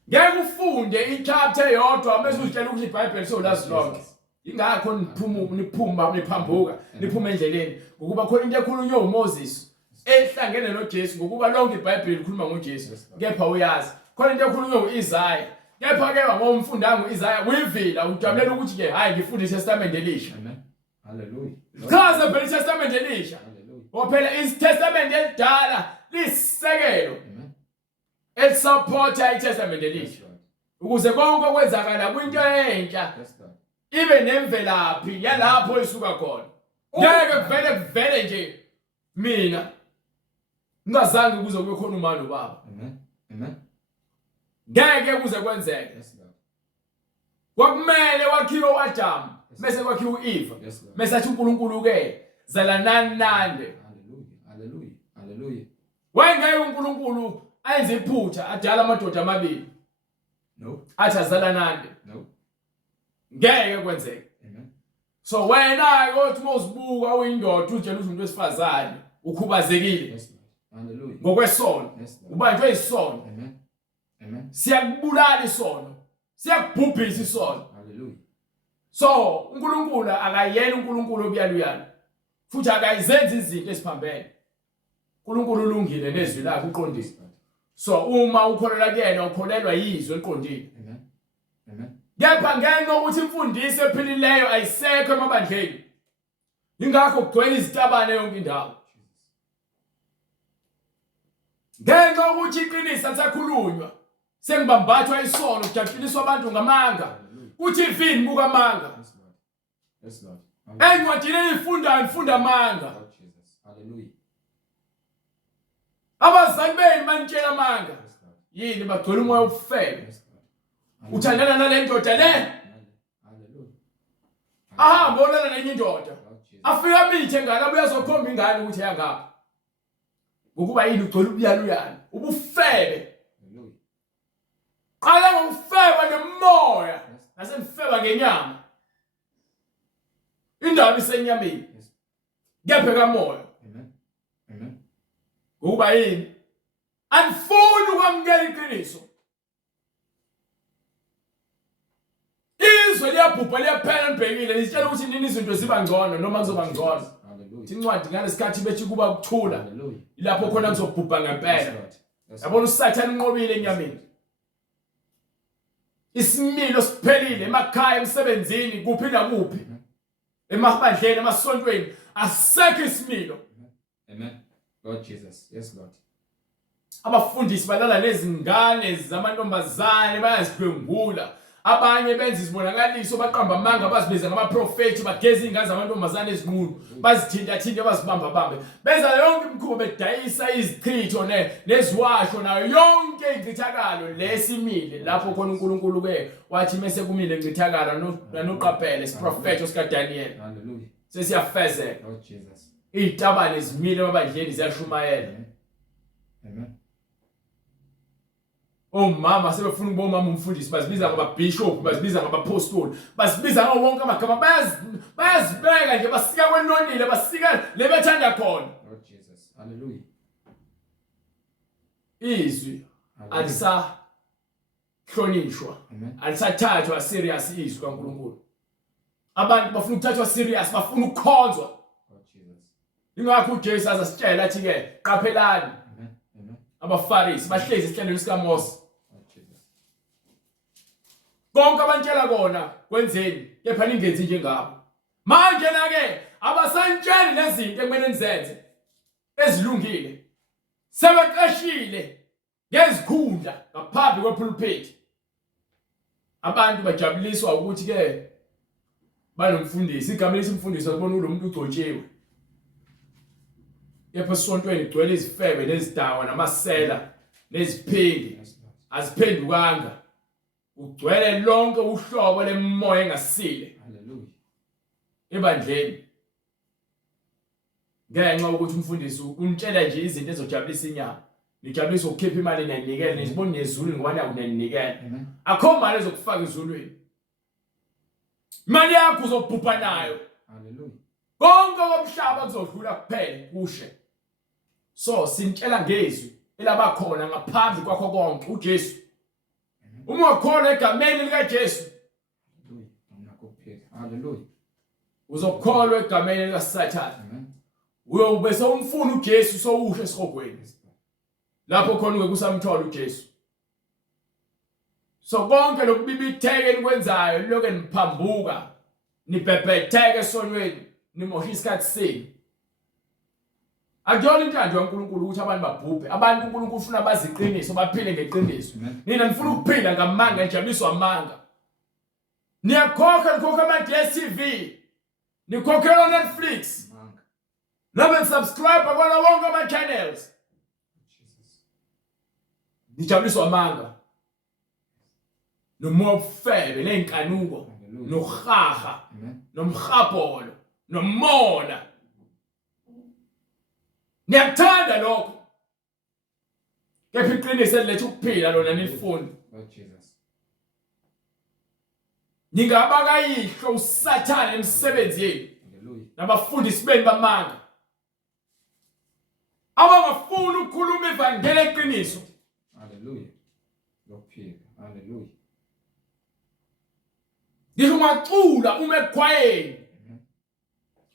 Ngeke ufunde ichapter eyodwa bese uzitshela ukuthi iBhayibheli solazi lonke. Ingakho niphambuka niphuma endleleni ngokuba khona into ekhulunywe uMoses ehlangene noJesu ngokuba lonke iBhayibheli likhuluma ngoJesu kepha uyazi khona into ekhulunywe uIsaya kepha ke ngomfundanga uIsaya uyivila ujabulela ukuthi ke hayi ngifunde iTestament elisha. Amen. Hallelujah. Chaza phela iTestament elisha. Hallelujah. Phela iTestament elidala lisekelo. Amen. Elisupporta iTestament elisha. Ukuze konke okwenzakala kwinto entsha ibe nemvelaphi yalapho isuka khona. Ngeke kuvele nje mina ngazange kuze kube khona umalo baba. Amen. Amen. Ngeke kuze kwenzeke. Kwakumele wakhiwe uAdam bese kwakhiwe uEva. Bese athi uNkulunkulu ke zala nani nande. Hallelujah. Hallelujah. Hallelujah. Wayengeke uNkulunkulu ayenze iphutha adala amadoda amabili. No. Athi azalanande. No. Ngeke kwenzeke. Amen. So wena othi uzibuka uyindoda utshela umuntu wesifazane ukhubazekile. Yes, Lord. Hallelujah. Ngokwesono. Yes, Lord. Ubanjwe isono. Amen. Amen. Siyakubulala isono. Siyakubhubhisa isono. Hallelujah. So uNkulunkulu akayena uNkulunkulu obuyaluyana. Futhi akayizenzi izinto esiphambene. uNkulunkulu ulungile nezwi lakhe uqondile. So uma ukholelwa kuyena ukholelwa yizwi eliqondile. Amen. Amen. Kepha ngenxa ukuthi imfundiso ephilileyo ayisekho emabandleni. Ingakho kugcwele izitabane yonke indawo. Ngenxa ukuthi iqiniso lisakhulunywa sengibambathwa isono kujatshuliswa abantu ngamanga. Uthi ifini buka amanga. Yes, Lord. Yes, Lord. Encwadini ifunda amanga. Lord Jesus. Hallelujah. Abazali benu banitshela amanga. Yes, Lord. Yini bagcwele umoya ofele. Yes, Lord. Uthandana nale ndoda le. Hallelujah. Ahamba olala nenye indoda. Lord Jesus. Afika mithe ngane abuya zokhomba ingane ukuthi yangapha. Ukuba yini ugcwele ubuyaluyana. Ubufebe. Hallelujah. Qala ngokufeba nemoya. Nasemfeba ngenyama. Indaba isenyameni. Yes. Kepha kamoya. Amen. Amen. Ukuba yini? Anifuni ukwamukela iqiniso. Izwe liyabhubha liyaphela nibhekile lisitshela ukuthi nini izinto ziba ngcono noma kuzoba ngcono. Hallelujah. Incwadi ngalesikhathi bethi kuba kuthula. Hallelujah. Ilapho khona kuzobhubha Yes, ngempela. Lord. Yes, Yabona uSathane unqobile enyameni. Isimilo siphelile emakhaya emsebenzini kuphi nakuphi. Emabandleni emasontweni asekho isimilo. Amen. Lord Jesus. Yes, Lord. Abafundisi balala nezingane zamantombazane bayazidlwengula. Abanye benza izibonakaliso baqamba amanga bazibiza ngamaprofeti bageza ingane zamantombazane ezinqunu bazithinta bazibamba benza yonke imikhuba bedayisa izichitho neziwasho nayo yonke ingcithakalo lesimile lapho khona uNkulunkulu ke wathi mase kumile ingcithakalo noqaphele isiprofeto sika Daniel. Hallelujah. Sesiyafezeka. Lord Jesus. Izitabane zimile emabandleni ziyashumayela. Amen. Omama sebefuna ukuba umama umfundisi bazibiza ngababishop bazibiza ngabapostoli bazibiza ngawo wonke amagama bayazibeka nje basika kwenonile basika lebethanda khona. Lord Jesus. Hallelujah. Izwi alisahlonishwa. Amen. Alisathathwa serious izwi kaNkulunkulu. Abantu bafuna ukuthathwa serious bafuna ukukhonzwa. Lord Jesus. Ingakho uJesu azasitshela athi ke qaphelani. Amen. Amen. Abafarisi bahlezi esihlelweni sikaMose. Lord Jesus. Konke abantshela kona kwenzeni kepha ningenzi njengabo. Manje na ke abasantsheli lezinto ekumele nizenze ezilungile. Sebeqashile ngezikhundla ngaphambi kwepulpit. Abantu bajabuliswa ukuthi ke banomfundisi igama lesimfundiso libona umuntu ugcotshiwe. Yepha esontweni igcwele izifebe nezidawa namasela neziphingi. Yes, Lord. Aziphendukanga. Ugcwele lonke uhlobo lemoya engasile Hallelujah. ebandleni. Ngenxa ukuthi umfundisi untshela nje izinto ezojabulisa inyama. Nijabulisa ukukhipha imali nenikele neziboni nezulu ngobani akunenikele. Amen. Akho mali ezokufaka ezulwini. Imali yakho uzobhubha nayo. Hallelujah. Konke komhlaba kuzodlula kuphela kushe. So sintshela ngezwi elabakhona ngaphambi kwakho konke uJesu. Uma ukhona egameni lika Jesu Hallelujah. Nginakuphila. Hallelujah. uzokholwa egameni lika Sathane. Amen. Uyobe sewumfuna uJesu sowushe esihogweni. Lapho khona ungekusamthola uJesu. So konke lokubibitheke nikwenzayo lokho niphambuka nibhebhetheke esonweni nimosha isikhathi senu. Akuyona intando kaNkulunkulu ukuthi abantu babhubhe. Abantu uNkulunkulu ufuna baziqiniso baphile ngeqiniso. Amen. Nina nifuna ukuphila ngamanga njabuliswa amanga. Niyakhokha ama-DStv. Nikhokhela Netflix. Manga. Noma subscribe kwana wonke ama-channels. Jesus. Nijabuliswa amanga. Nomoya ofebe nenkanuko. Hallelujah. Nohaha. Amen. Nomhapolo. Nomona. Niyakuthanda lokho. Kepha iqiniso eliletha ukuphila lona nilifunda. Lord Jesus. Ningabakayihlo usathane emsebenzi yenu. Hallelujah. Nabafundisi benu bamanga. Abangafuni ukukhuluma ivangeli eqiniso. Hallelujah. Lokuphila. Hallelujah. Ngisho ungacula uma ekhwayeni.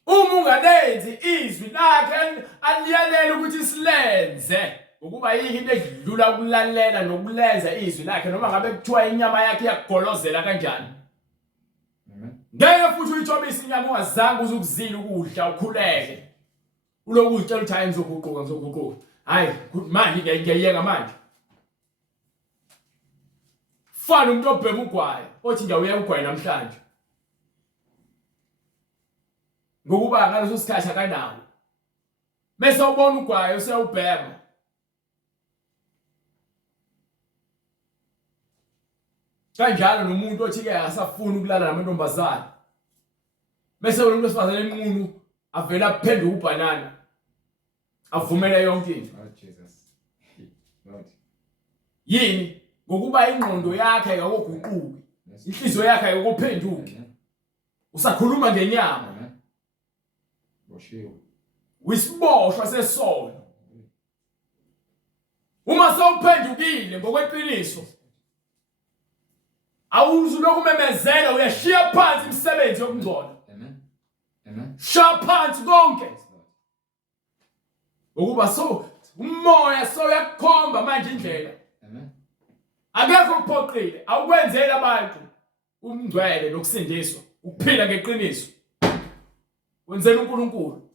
Uma ungalenzi izwi lakhe aliyalela ukuthi silenze. Ukuba yini into edlula ukulalela nokulenza izwi lakhe noma ngabe kuthiwa inyama yakhe iyagolozela kanjani. Ngeke futhi uyithobise inyama ungazange uzukuzila ukudla ukhuleke. Uloku utshela ukuthi hayi ngizoguquka. Hayi manje ngiyayeka manje. Fana umuntu obhema ugwayi, othi ngiyawuyeka ugwayi namhlanje. Ngokuba ngaleso sikhathi akanawo. Bese ubona ugwayi useyawubhema. Kanjalo nomuntu othi ke asafuna ukulala namantombazana. Bese umuntu osifazana enqunu avela aphenduka ubanana. Avumele yonke into. Lord Jesus. Lord. Yini? Ngokuba ingqondo yakhe ayikoguquki. Inhliziyo yakhe ayikophenduki. Usakhuluma ngenyama. Boshiwe. Wisiboshwa sesono. Uma sewuphendukile ngokweqiniso. Awuzuloku memezela uyashiya phansi imisebenzi yokungcola. Amen. Amen. Shiya phansi konke. Ukuba umoya uyakhomba manje indlela. Amen. Akekho kuphoqile, awukwenzeli abantu umngcwele nokusindiswa, ukuphila ngeqiniso. Wenzela uNkulunkulu.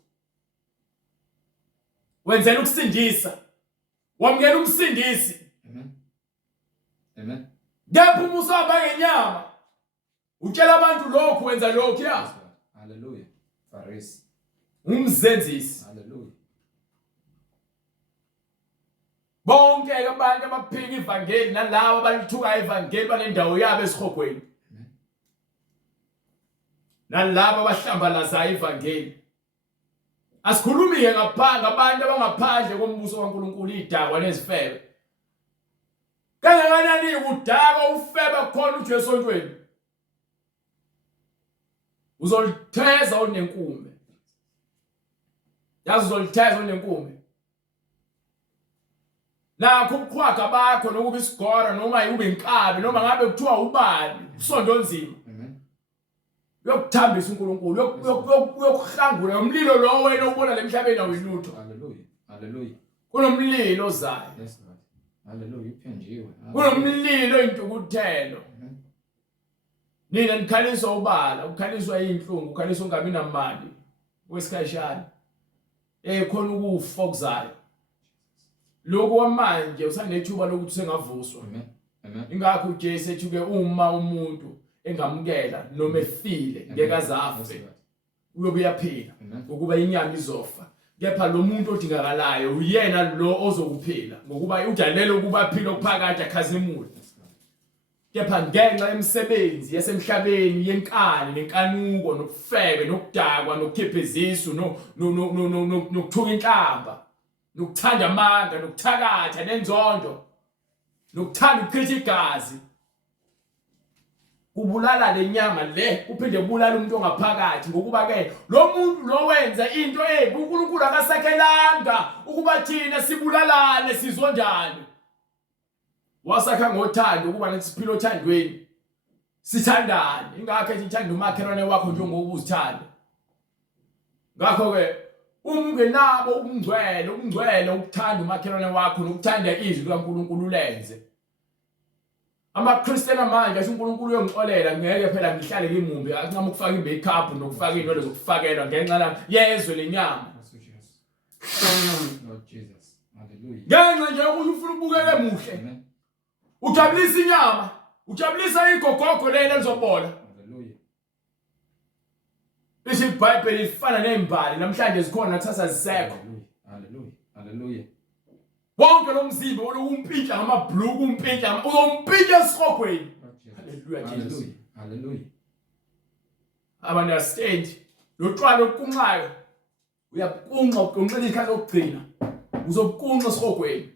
Wenzela ukusindisa. Wamukela umsindisi. Amen. Amen. Kepha uma usahamba ngenyama, utshela abantu lokhu wenza lokhu ya. Hallelujah. Farisi. Umzenzisi. Hallelujah. Bonke abantu abaphika ivangeli nalabo abalithuka ivangeli banendawo yabo esihogweni. Nalabo abahlambalaza ivangeli. Asikhulumike ngaphandle abantu abangaphandle kombuso kaNkulunkulu idakwa nezifebe. Kangakanani udaka ufebe khona uJesu ontweni. Uzolitheza onenkume. Yazi uzolitheza onenkume. Nakho ubukhwaga bakho nokuba isigora noma yube inkabi noma ngabe kuthiwa ubani usondo nzima. Yokuthambisa uNkulunkulu yokuhlangula umlilo lo wena ubona lemhlabeni awuyilutho. Hallelujah. Hallelujah. Kunomlilo ozayo. Yes Lord. Hallelujah. Uphenjiwe. Kunomlilo intukuthelo. Nina nikhaliswa ubala, ukhaliswa inhlungu, ukhaliswa ungabi namali wesikhashana. Khona ukufa okuzayo. Lokho manje usanethuba lokuthi sengavuswa. Amen. Amen. Ingakho uJesu ethi ke uma umuntu engamukela noma efile ngeke azafe uyobe uyaphila ngokuba inyama izofa. Kepha lo muntu odingakalayo uyena lo ozokuphila ngokuba ujalele ukuba aphile okuphakathi akhazimule. Kepha ngenxa yemisebenzi yasemhlabeni yenkani nenkanuko nokufebe nokudakwa nokukhiphizisa nokuthuka inhlamba. Nokuthanda amanga nokuthakatha nenzondo nokuthanda ukuchitha igazi kubulala lenyama le uphinde kubulala umuntu ongaphakathi ngokuba ke lo muntu lo wenza into uNkulunkulu akasakhelanga ukuba thina sibulalane sizondane. Wasakha ngothando ukuba nathi siphile othandweni sithandane. Ingakho ethi thanda umakhelwane wakho njengoba uzithanda. Ngakho ke ungenabo ubungcwele ukuthanda umakhelwane wakho nokuthanda izwi likaNkulunkulu lenze. AmaKristiyan manje athi uNkulunkulu uyongixolela ngeke phela ngihlale ngimumbi ancama ukufaka i-makeup nokufaka inwele zokufakelwa ngenxa yezwe lenyama. Lord Jesus. Hallelujah. Ngenxa nje ukuthi ufuna ubukeke muhle. Ujabulisa inyama, ujabulisa igogogo lena lizobola. Hallelujah. Bese iBhayibheli lifana nezimbali namhlanje zikhona thatha zisekho. Hallelujah. Hallelujah. Wonke lo mzimba umpintsha ngamabhluku umpintsha uzompintsha esihogweni. Hallelujah. Hallelujah. Hallelujah. Understand lotshwala oqunqayo uyakunqa uqonqela ikhathi lokugcina uzobukunqa esihogweni.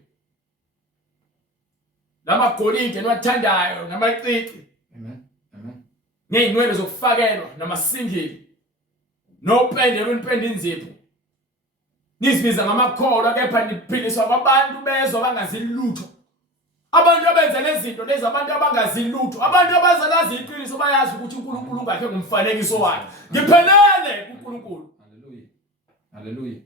namagolide niwathandayo namacici. Amen. Amen. Neyinwele zokufakelwa namasingili. Nopende lwenipende inzipho. Nizibiza ngamakholwa kepha niphiliswa kwabantu bezwe bangazilutho. Abantu abenza lezi zinto lezi abantu abangazilutho. Abantu abazalazi iqiniso bayazi ukuthi uNkulunkulu ungakhe ngumfanekiso wakhe. Ngiphelele kuNkulunkulu. Hallelujah. Hallelujah.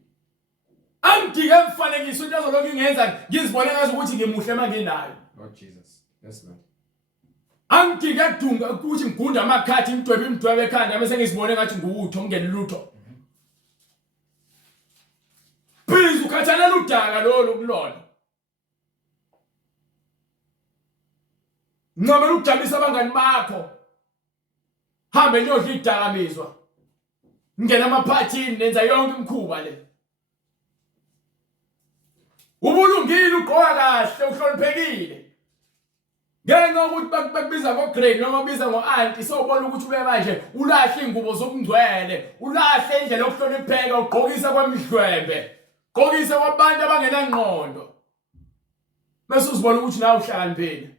Angidike mfanekiso into azoloku ingenza ngizibone ngazi ukuthi ngimuhle manginayo. Lord Jesus. Yes, Lord. Angidike kudunga ukuthi ngigunda amakhathi imdwebe imdwebe ekhanda bese ngizibone ngathi nguwutho ngenilutho. Please ukhathalela udaka lolu kulona. Ngicabela ukujabulisa abangani bakho. Hambe niyodla idakamizwa. Ngena amaphathini nenza yonke imkhuba le. Ubulungile ugqoka kahle uhloniphekile. Ngenxa ukuthi bakubiza ngo-grade noma bakubiza ngo-auntie sobona ukuthi ube manje ulahle ingubo zokungcwele, ulahle indlela yokuhlonipheka, ugqokisa kwemidlwembe, ugqokisa kwabantu abangenangqondo. Bese uzibona ukuthi nawe uhlakaniphile.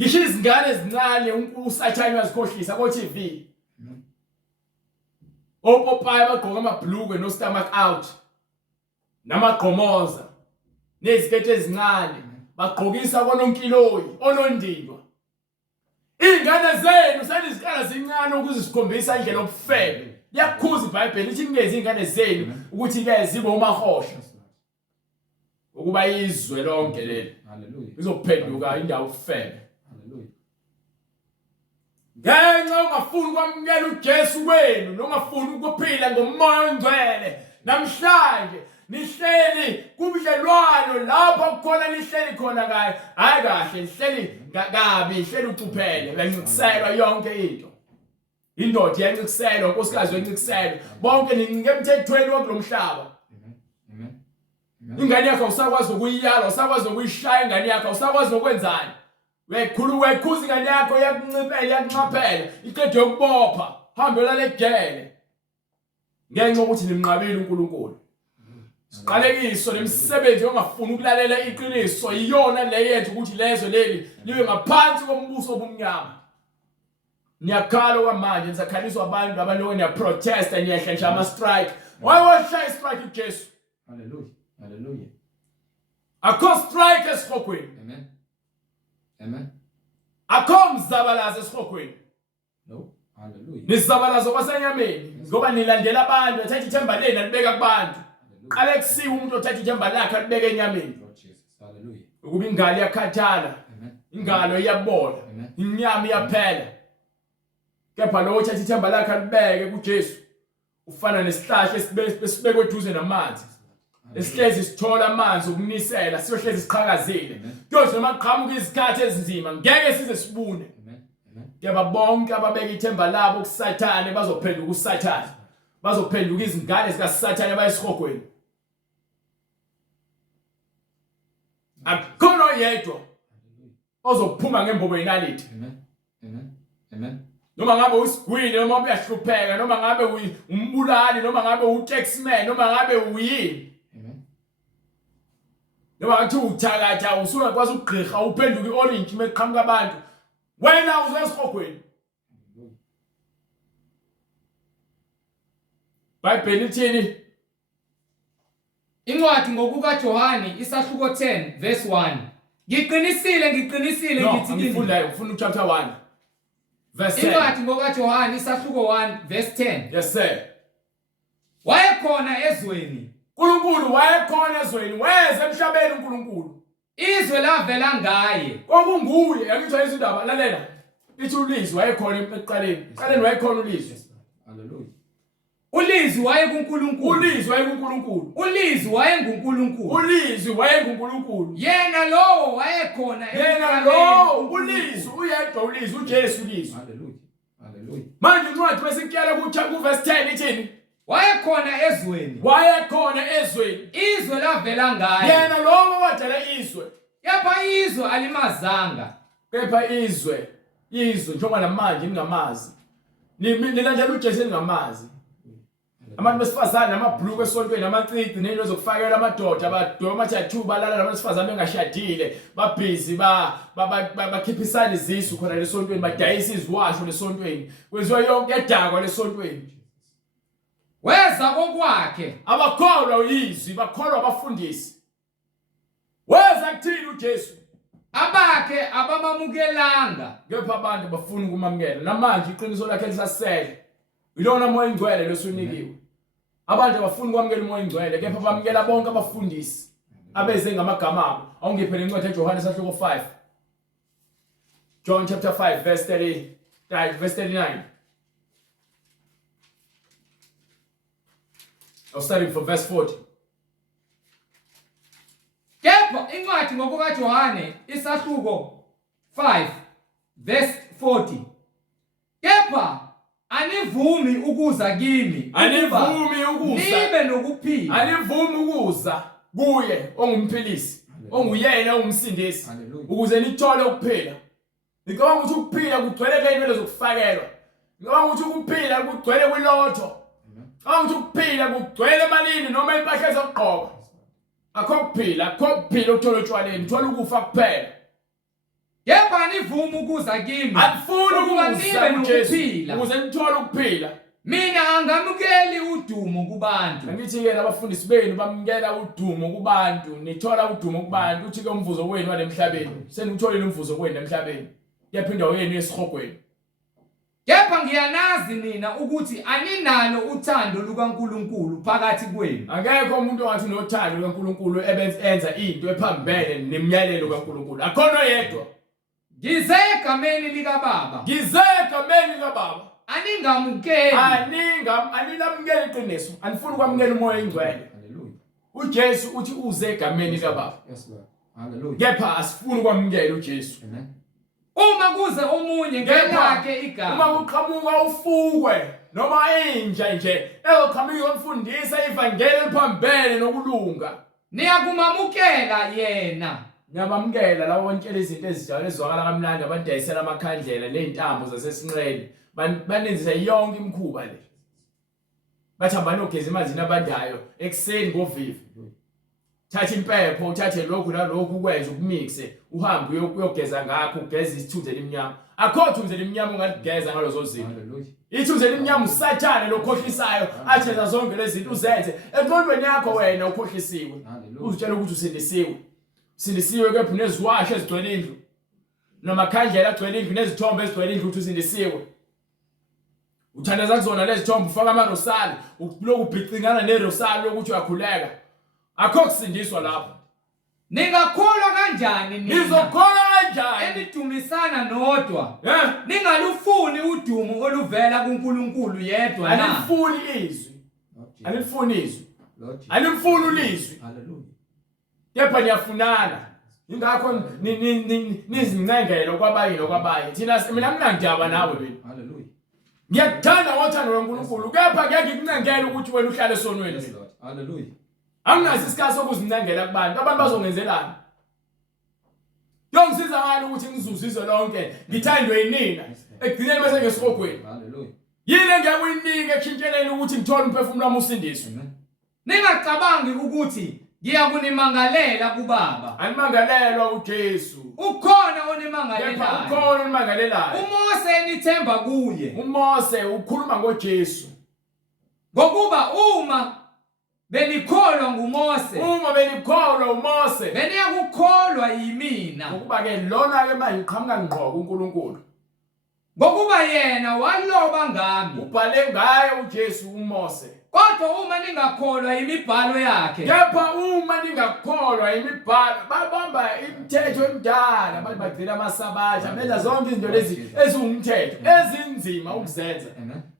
Ngisho izingane ezincane usathane uyazikhohlisa ko-TV. Opopayi bagqoka amabhlukwe no stomach out. Namagqomoza nezikete ezincane bagqokisa kononkiloyi onondindwa. Ingane zenu seniziqala zincane ukuze sikhombisa indlela yobufebe. Liyakhuza iBhayibheli lithi ngezi ingane zenu ukuthi ke zibe umahosha. Ukuba izwe lonke leli. Hallelujah. Izophenduka indawo yobufebe. Hallelujah. Ngenxa ungafuni ukwamukela uJesu wenu nongafuni ukuphila ngomoya ongcwele namhlanje nihleli kubudlelwano lapho kukhona nihleli khona kahle hayi kahle nihleli kabi nihleli ucuphele bencikisela yonke into indoda yancikisela unkosikazi yancikisela bonke ningemthethweni wokulomhlaba. Amen. Ingane yakho usakwazi ukuyiyala usakwazi ukuyishaya ingane yakho usakwazi ukwenzani wekhuza ingane yakho yakuncaphela iqede yokubopha hambela legele ngenxa ukuthi nimnqabile uNkulunkulu. Siqalekiso nemsebenzi ongafuni ukulalela iqiniso iyona le yethu ukuthi lezwe leli libe ngaphansi kombuso obumnyama. Niyakhala kwamanje nisakhaliswa abantu abaloko niyaprotesta niyehla nje ama-strike. Why washaya i-strike uJesu? Hallelujah. Hallelujah. Akho strike esihogweni. Amen. Amen. Akho mzabalazo esihogweni. No. Hallelujah. Nizabalazo kwasenyameni ngoba nilandela abantu athatha ithemba lenu alibeka kubantu. Qale kusiwa umuntu othatha ithemba lakhe alibeka enyameni. Lord Jesus. Hallelujah. Ukuba ingalo iyakhathala, Amen. ingalo iyabola, Amen. inyama iyaphela. Kepha lo othatha ithemba lakhe alibeke kuJesu ufana nesihlahla esibekwe eduze namanzi. Esihlezi sithola amanzi okunisela siyohlezi siqhakazile. Kuyoze noma kuqhamuka izikhathi ezinzima ngeke size sibune. Amen. Amen. Kepha bonke ababeka ithemba labo kuSathane bazophenduka uSathane. Bazophenduka izingane zikaSathane bayesihogweni. Akhono yedwa ozophuma ngembobo yenalithi. Amen. Amen. Amen. Noma ngabe usigwili noma uyahlupheka noma ngabe umbulali noma ngabe utaxman noma ngabe uyini. Amen. Noma ngathi uthakatha usungakwazi ukugqirha uphenduka iorange meqhamuka abantu. Wena uzesihogweni. Bhayibheli lithini? Incwadi ngokukaJohane isahluko 10 verse 1. Ngiqinisile ngithi ngifunda ufuna chapter 1 verse 10. Incwadi ngokaJohane isahluko 1 verse 10. Yes sir. Wayekhona ezweni. uNkulunkulu wayekhona ezweni weze emhlabeni uNkulunkulu. Izwe lavela ngaye. Kwakunguye yakuthiwa izindaba lalela. Lithi ulizwi wayekhona ekuqaleni. Eqaleni wayekhona ulizwi. Hallelujah. Ulizwi wayenguNkulunkulu. Ulizwi wayenguNkulunkulu. Ulizwi wayenguNkulunkulu. Ulizwi wayenguNkulunkulu. Yena lo wayekhona Yena lo ulizwi uyedwa ulizwi uJesu ulizwi. Hallelujah. Hallelujah. Manje incwadi besikuyela ku verse 10 ithini? Wayekhona ezweni. Wayekhona ezweni. Izwe lavela ngaye. Yena lo wadala izwe. Kepha izwe alimazanga. Kepha izwe njengoba namanje ningamazi. Nilandela uJesu ningamazi. Abantu besifazane namabhuluku esontweni namacici nento zokufakela amadoda abadoma chathu balala nabesifazane bengashadile babhizi bakhiphisana izisu khona lesontweni badayisa izwasho lesontweni kwenziwa yonke edakwa lesontweni weza kokwakhe abakholwa uyizwi bakholwa abafundisi weza kuthini uJesu abakhe abamamukelanga kepha abantu bafuna ukumamukela namanje iqiniso lakhe lisasele ilona moya ingcwele lesunikiwe abantu abafuna ukwamukela umoya ingcwele kepha bamukela bonke abafundisi abeze ngamagama abo awungiphe lencwadi eJohane sahluko 5 John chapter 5 verse 39 I'll start from verse 40 kepha incwadi ngokukaJohane isahluko 5 verse 40 kepha anivumi ukuza kimi anivumi ukuza nibe nokuphila anivumi ukuza kuye ongumphilisi onguyena ongumsindisi ukuze nithole ukuphila ngicabanga ukuthi ukuphila kugcwele kuyinto zokufakelwa ngicabanga ukuthi ukuphila kugcwele kwilotho ngicabanga ukuthi ukuphila kugcwele emalini noma impahla ezokugqoka akho kuphila uthola utshwaleni uthola ukufa kuphela kepha anivumi ukuza kimi akufuni ukuba nibe nokuphila ukuze nithole ukuphila mina angamukeli udumo kubantu angithi-ke nabafundisi benu bamukela udumo kubantu nithola udumo kubantu uthi-ke umvuzo wenu walemhlabeni senitholile umvuzo wenu emhlabeni kepha indawo yenu esihogweni kepha ngiyanazi nina ukuthi aninalo uthando lukaNkulunkulu phakathi kwenu akekho umuntu ongathi unothando lukaNkulunkulu enza into ephambene nemiyalelo kaNkulunkulu akhona yedwa ngize egameni likaBaba aningamukeli aninamukeli iqiniso anifuni ukwamukela umoya ingcwele uJesu uthi uze egameni likaBaba kepha asifuni ukwamukela uJesu uma kuze omunye ngelakhe igama uma kuqhamuka ufukwe noma inja nje ezoqhamuka umfundisa ivangeli eliphambene nokulunga niyakumamukela yena Ngiyabamukela labo bontshela izinto ezijalo ezwakala kamnandi abadayisela amakhandlela nezintambo zasesinqeni banenzisa yonke imikhuba le bathamba nogeza emanzini abandayo ekseni ngovivi thatha impepho uthathe lokhu nalokhu ukwenza ukumixe uhambe uyogeza ngakho ugeza isithunzi elimnyama akho thunzi elimnyama ungaligeza ngalozo zinto ithunzi elimnyama usathane lokhohlisayo athenza zonke lezi zinto uzenze eqondweni yakho wena ukhohlisiwe uzitshela ukuthi usindisiwe kepha neziwasho ezigcwele indlu namakhandlela agcwele indlu nezithombe ezigcwele indlu uthi usindisiwe uthandaza kuzona lezi thombe ufaka amarosali uloku ubhicingana nerosali ukuthi uyakhuleka akho kusindiswa lapho ningakholwa kanjani nizokholwa kanjani enidumisana nodwa ningalufuni udumo oluvela kuNkulunkulu yedwa na alifuni ulizwi haleluya kepha niyafunana ingakho nizincengelo kwabaye thina mina mnandaba nawe wena haleluya ngiyakuthanda ngothando lwaNkulunkulu kepha ngeke ngikuncengele ukuthi wena uhlale esonweni haleluya anginazi isikhathi sokuzincengela kubantu abantu bazongenzelana yongisiza ngani ukuthi ngizuzizwe lonke ngithandwe yinina ekugcineni bese ngesihogweni haleluya yini engiyakuyinike ekushintsheleni ukuthi ngithole umphefumulo wami usindiswe ningacabangi ukuthi ngiyakunimangalela kuBaba animangalelwa uJesu ukhona onimangalelayo ukhona onimangalelayo uMose enithemba kuye uMose ukhuluma ngoJesu ngokuba uma benikholwa nguMose beniyakukholwa yimina ngokuba ke lona ke manje uqhamuka ngqo kuNkulunkulu ngokuba yena waloba ngami ubhale ngaye uJesu uMose kodwa uma ningakholwa imibhalo yakhe kepha uma ningakholwa imibhalo babamba imithetho emidala abantu bagcina amasabatha benza zonke izinto lezi ezingumthetho ezinzima ukuzenza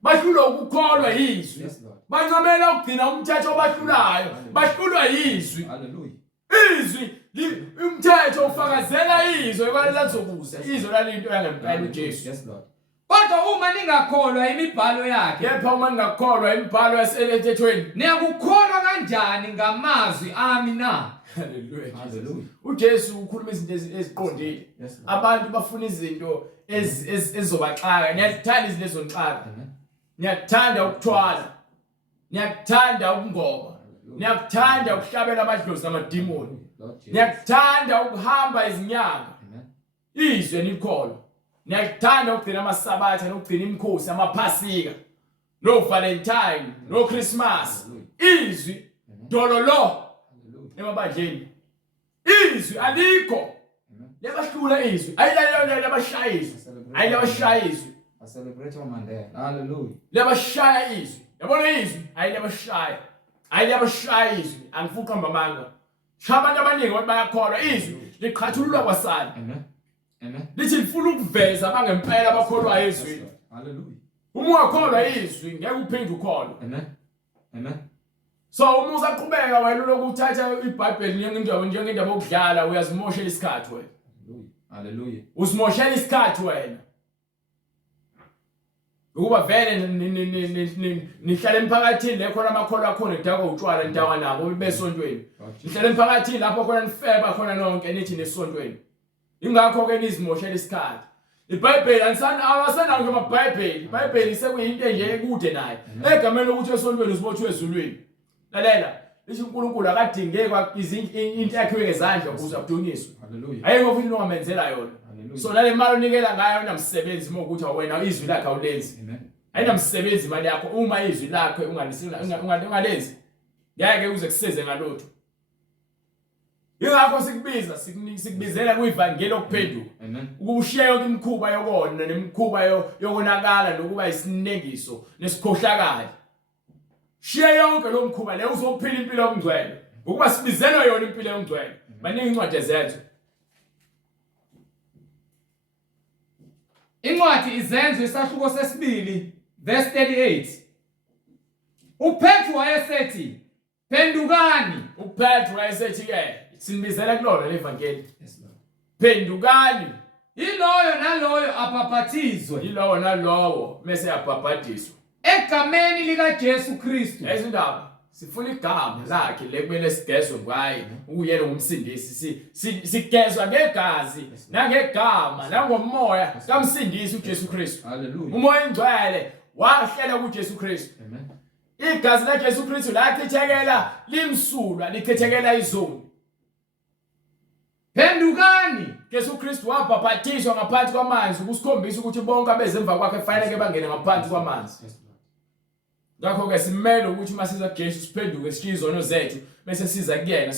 bahlulwa ukukholwa izwi bancamela ukugcina umthetho obahlulayo bahlulwa izwi haleluya izwi umthetho ufakazela izwi ekwalizokuza izwi lalinto yangempela uJesu yes Lord kodwa uma ningakholwa imibhalo yakhe kepha uma ningakholwa imibhalo yasemthethweni niyakukholwa kanjani ngamazwi ami na haleluya uJesu ukhuluma izinto eziqondile abantu bafuna izinto ezizobaxaka niyathanda izinto ezonixaka niyathanda ukuthwala Niyakuthanda ukungoma. Niyakuthanda ukuhlabela amadlozi namadimoni. Niyakuthanda ukuhamba izinyanga. Izwe nikholwa. Niyakuthanda ukugcina amasabatha nokugcina imikhosi amaphasika. No Valentine, no Christmas. Izwi dololo. Emabandleni. Izwi alikho. Lebahlula izwi. Ayilale labashaya izwi. Ayilabashaya izwi. I celebrate Mandela. Hallelujah. Labashaya izwi. Yabona izwi? Ayilabashaya. Ayilabashaya izwi. Angifuqa mbamanga. Shabantu abaningi bathi bayakholwa izwi liqhathululwa kwasana. Amen. Amen. Lithi lifuna ukuveza abangempela abakholwa izwi. Hallelujah. Uma ungakholwa izwi ngeke uphinde ukholwe. Amen. Amen. So uma usaqhubeka wena lokuthatha iBhayibheli njengendaba yokudlala uyazimoshela isikhathi wena. Hallelujah. Usimoshela isikhathi wena. Ukuba vele nihlala emphakathini le khona amakholwa akhona edakwa utshwala ndawa nabo besontweni. Nihlala emphakathini lapho khona nifeba khona nonke nithi nesontweni. Ingakho ke nizimoshela isikhathi. iBhayibheli awasanayo nje amaBhayibheli. iBhayibheli sekuyinto nje ekude naye. Egameni lokuthi esontweni usibothwe ezulwini. Lalela, lithi uNkulunkulu akadingeka into yakhe ngezandla ukuze adunyiswe. Hallelujah. Ayeke ufuna ungamenzela yona. So nale mali onikela ngayo unamsebenzi uma ukuthi wena izwi lakhe awulenzi. Amen. Ayinamsebenzi imali yakho uma izwi lakhe ungalenzi. Ngeke uze kusize ngalutho. Ingakho sikubiza sikubizela kuivangeli lokuphenduka. Amen. Ukushiya yonke imikhuba yokona nemikhuba yokonakala nokuba isinengiso nesikhohlakala. Shiya yonke lo mkhuba le uzophila impilo yomngcwele. Ukuba sibizelwa yona impilo yomngcwele. Baningi incwadi zethu. Incwadi izenzo isahluko sesibili verse 38. uPetru wayesethi phendukani. uPetru wayesethi ke sinibizela kulona levangeli. Yes Lord. Phendukani. Iloyo naloyo abhaphathizwe. Yilowo nalowo mase abhabhadiswa. Egameni likaJesu Kristu. Ezindaba sifuna igama lakhe lekumele sigezwe ngaye ukuyena ngumsindisi. Sigezwa ngegazi nangegama nangomoya kaMsindisi uJesu Kristu. Hallelujah. Umoya ingcwele wahlela kuJesu Kristu. Amen. Igazi laJesu Kristu lachithekela limsulwa lichithekela izoni. Phendukani. Jesu Kristu wabhaphathizwa ngaphansi kwamanzi ukusikhombisa ukuthi bonke abezemva kwakhe kufanele bangene ngaphansi kwamanzi. Ngakho ke simele ukuthi masiza kuJesu siphenduke sishiye izono zethu bese siza kuyena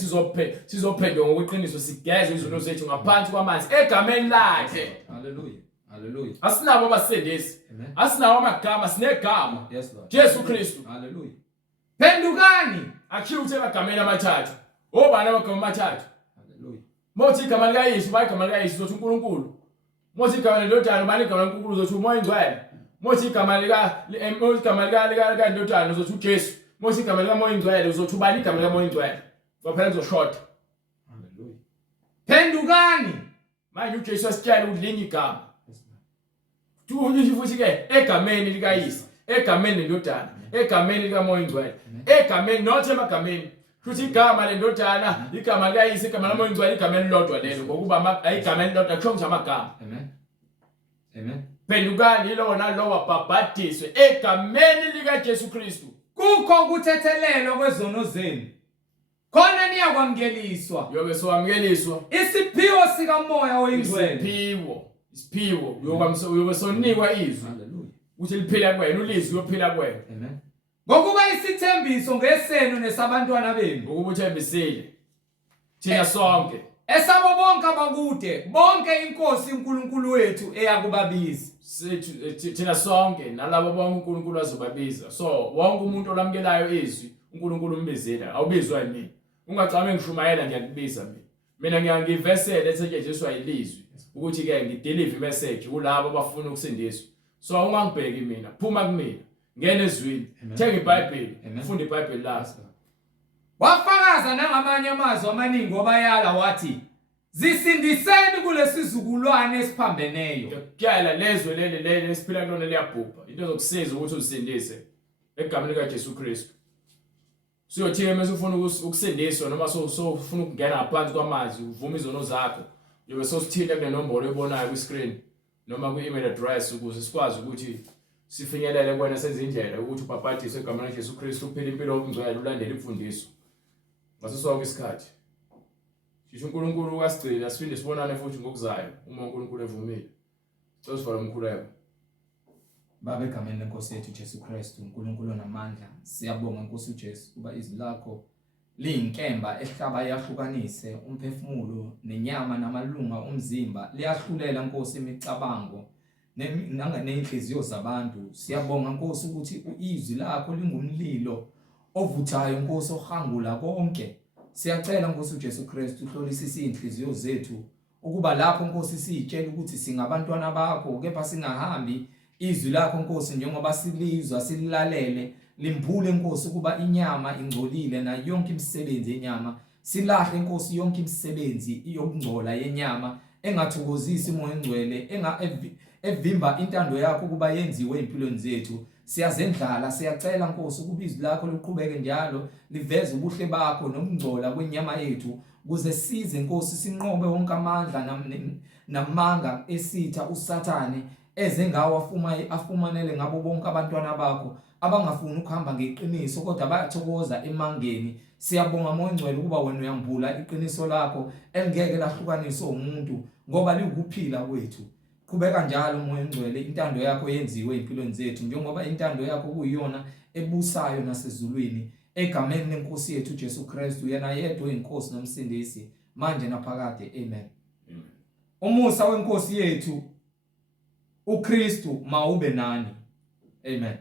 sizophendwa ngokweqiniso sigeze izono zethu ngaphansi kwamanzi egameni lakhe. Hallelujah. Hallelujah. Asinabo abasindisi. Asinawo amagama sinegama. Yes Lord. Jesu Kristu. Hallelujah. Phendukani. Akhiye ukuthi egameni amathathu. Obani amagama amathathu? Hallelujah. Mothi igama likaYesu igama likaYesu uzothi uNkulunkulu. Mothi igama lendodana bani igama likaNkulunkulu uzothi umoya ingcwele. Mothi igama likaNdodana uzothi uJesu. Mothi igama likaMoya ingcwele uzothi ubani igama likaMoya ingcwele. Kwaphela uzoshota. Hallelujah. Phendukani. Manje uJesu asitshela ukuthi linye igama. Tuthi futhi ke egameni likaYesu, egameni lendodana, egameni likaMoya ingcwele, egameni not emagameni. Futhi igama lendodana, igama likaYesu, igama laMoya ingcwele, igama elilodwa lelo ngokuba igama elilodwa kusho nje amagama. Amen. Amen. Phendukani yilowo nalowo wabhabhadiswe egameni likaJesu Kristu. Kukho ukuthethelelwa kwezono zenu. Khona niyakwamukeliswa. Yobe sowamukeliswa. Isiphiwo sikaMoya oyingcwele. Isiphiwo. Yobe sonikwa izwi. Hallelujah. Uthi liphila kuwena, ulizwi yophila kuwena. Amen. Ngokuba isithembiso ngesenu nesabantwana benu. Ngokuba uthembisile. Thina sonke. Esabo bonke abakude, bonke inkosi uNkulunkulu wethu eyakubabiza. Thina sonke nalabo bonke uNkulunkulu azobabiza. So wonke umuntu olamukelayo izwi uNkulunkulu umbizela. Awubizwa yini? Ungacame ngishumayela ngiyakubiza mina. Mina ngiyangivesela esetshenziswa ilizwi ukuthi ke ngideliver message kulabo abafuna ukusindiswa. So ungangibheki mina, phuma kumina. Ngene ezwini. Thenga iBhayibheli, ufunda iBhayibheli lakho. Wafakaza nangamanye amazwi amaningi obayala wathi zisindiseni kulesizukulwane esiphambeneyo. Kutyala lezwe leli esiphila kulona liyabhubha. Into zokusiza ukuthi uzisindise egameni likaJesu Kristu. Siyothina mase ufuna ukusindiswa noma ufuna ukungena ngaphansi kwamazwi uvuma izono zakho. Yobe sosithinta kule nombolo oyibonayo ku screen noma ku email address ukuze sikwazi ukuthi sifinyelele kuwena sezindlela ukuthi ubhabhadiswe egameni likaJesu Kristu uphile impilo yobungcwele ulandele imfundiso ngaso sonke isikhathi. Shisho uNkulunkulu kasigcina siphinde sibonane futhi ngokuzayo uma uNkulunkulu evumile. Sicela sivala umkhuleko. Baba egameni lenkosi yethu Jesu Kristu uNkulunkulu onamandla siyabonga Nkosi uJesu kuba izwi lakho liyinkemba ehlaba yahlukanise umphefumulo nenyama namalunga omzimba liyahlulela Nkosi imicabango nenhliziyo zabantu. Siyabonga Nkosi ukuthi izwi lakho lingumlilo ovuthayo Nkosi ohangula konke. Siyacela Nkosi uJesu Kristu uhlolisise inhliziyo zethu ukuba lapho Nkosi sitshela ukuthi singabantwana bakho kepha singahambi izwi lakho Nkosi njengoba silizwa sililalele limphule Nkosi kuba inyama ingcolile na yonke imisebenzi yenyama. Silahle Nkosi yonke imisebenzi yokungcola yenyama engathokozisi umoya engcwele evimba intando yakho kuba yenziwe empilweni zethu. Siyazendlala siyacela Nkosi ukuba izwi lakho liqhubeke njalo liveze ubuhle bakho nokungcola kwenyama yethu ukuze size Nkosi sinqobe wonke amandla namanga esitha uSathane ezengawo afumanele ngabo bonke abantwana bakho abangafuni ukuhamba ngeqiniso kodwa bayathokoza emangeni. Siyabonga moya engcwele ukuba wena uyambula iqiniso lakho engeke lahlukaniswa umuntu ngoba likuphila kwethu. Qhubeka njalo moya engcwele intando yakho yenziwe empilweni zethu njengoba intando yakho kuyiyona ebusayo nasezulwini egameni lenkosi yethu Jesu Kristu yena yedwa inkosi nomsindisi manje naphakade. Amen. Umusa wenkosi yethu uKristu mawube nani. Amen.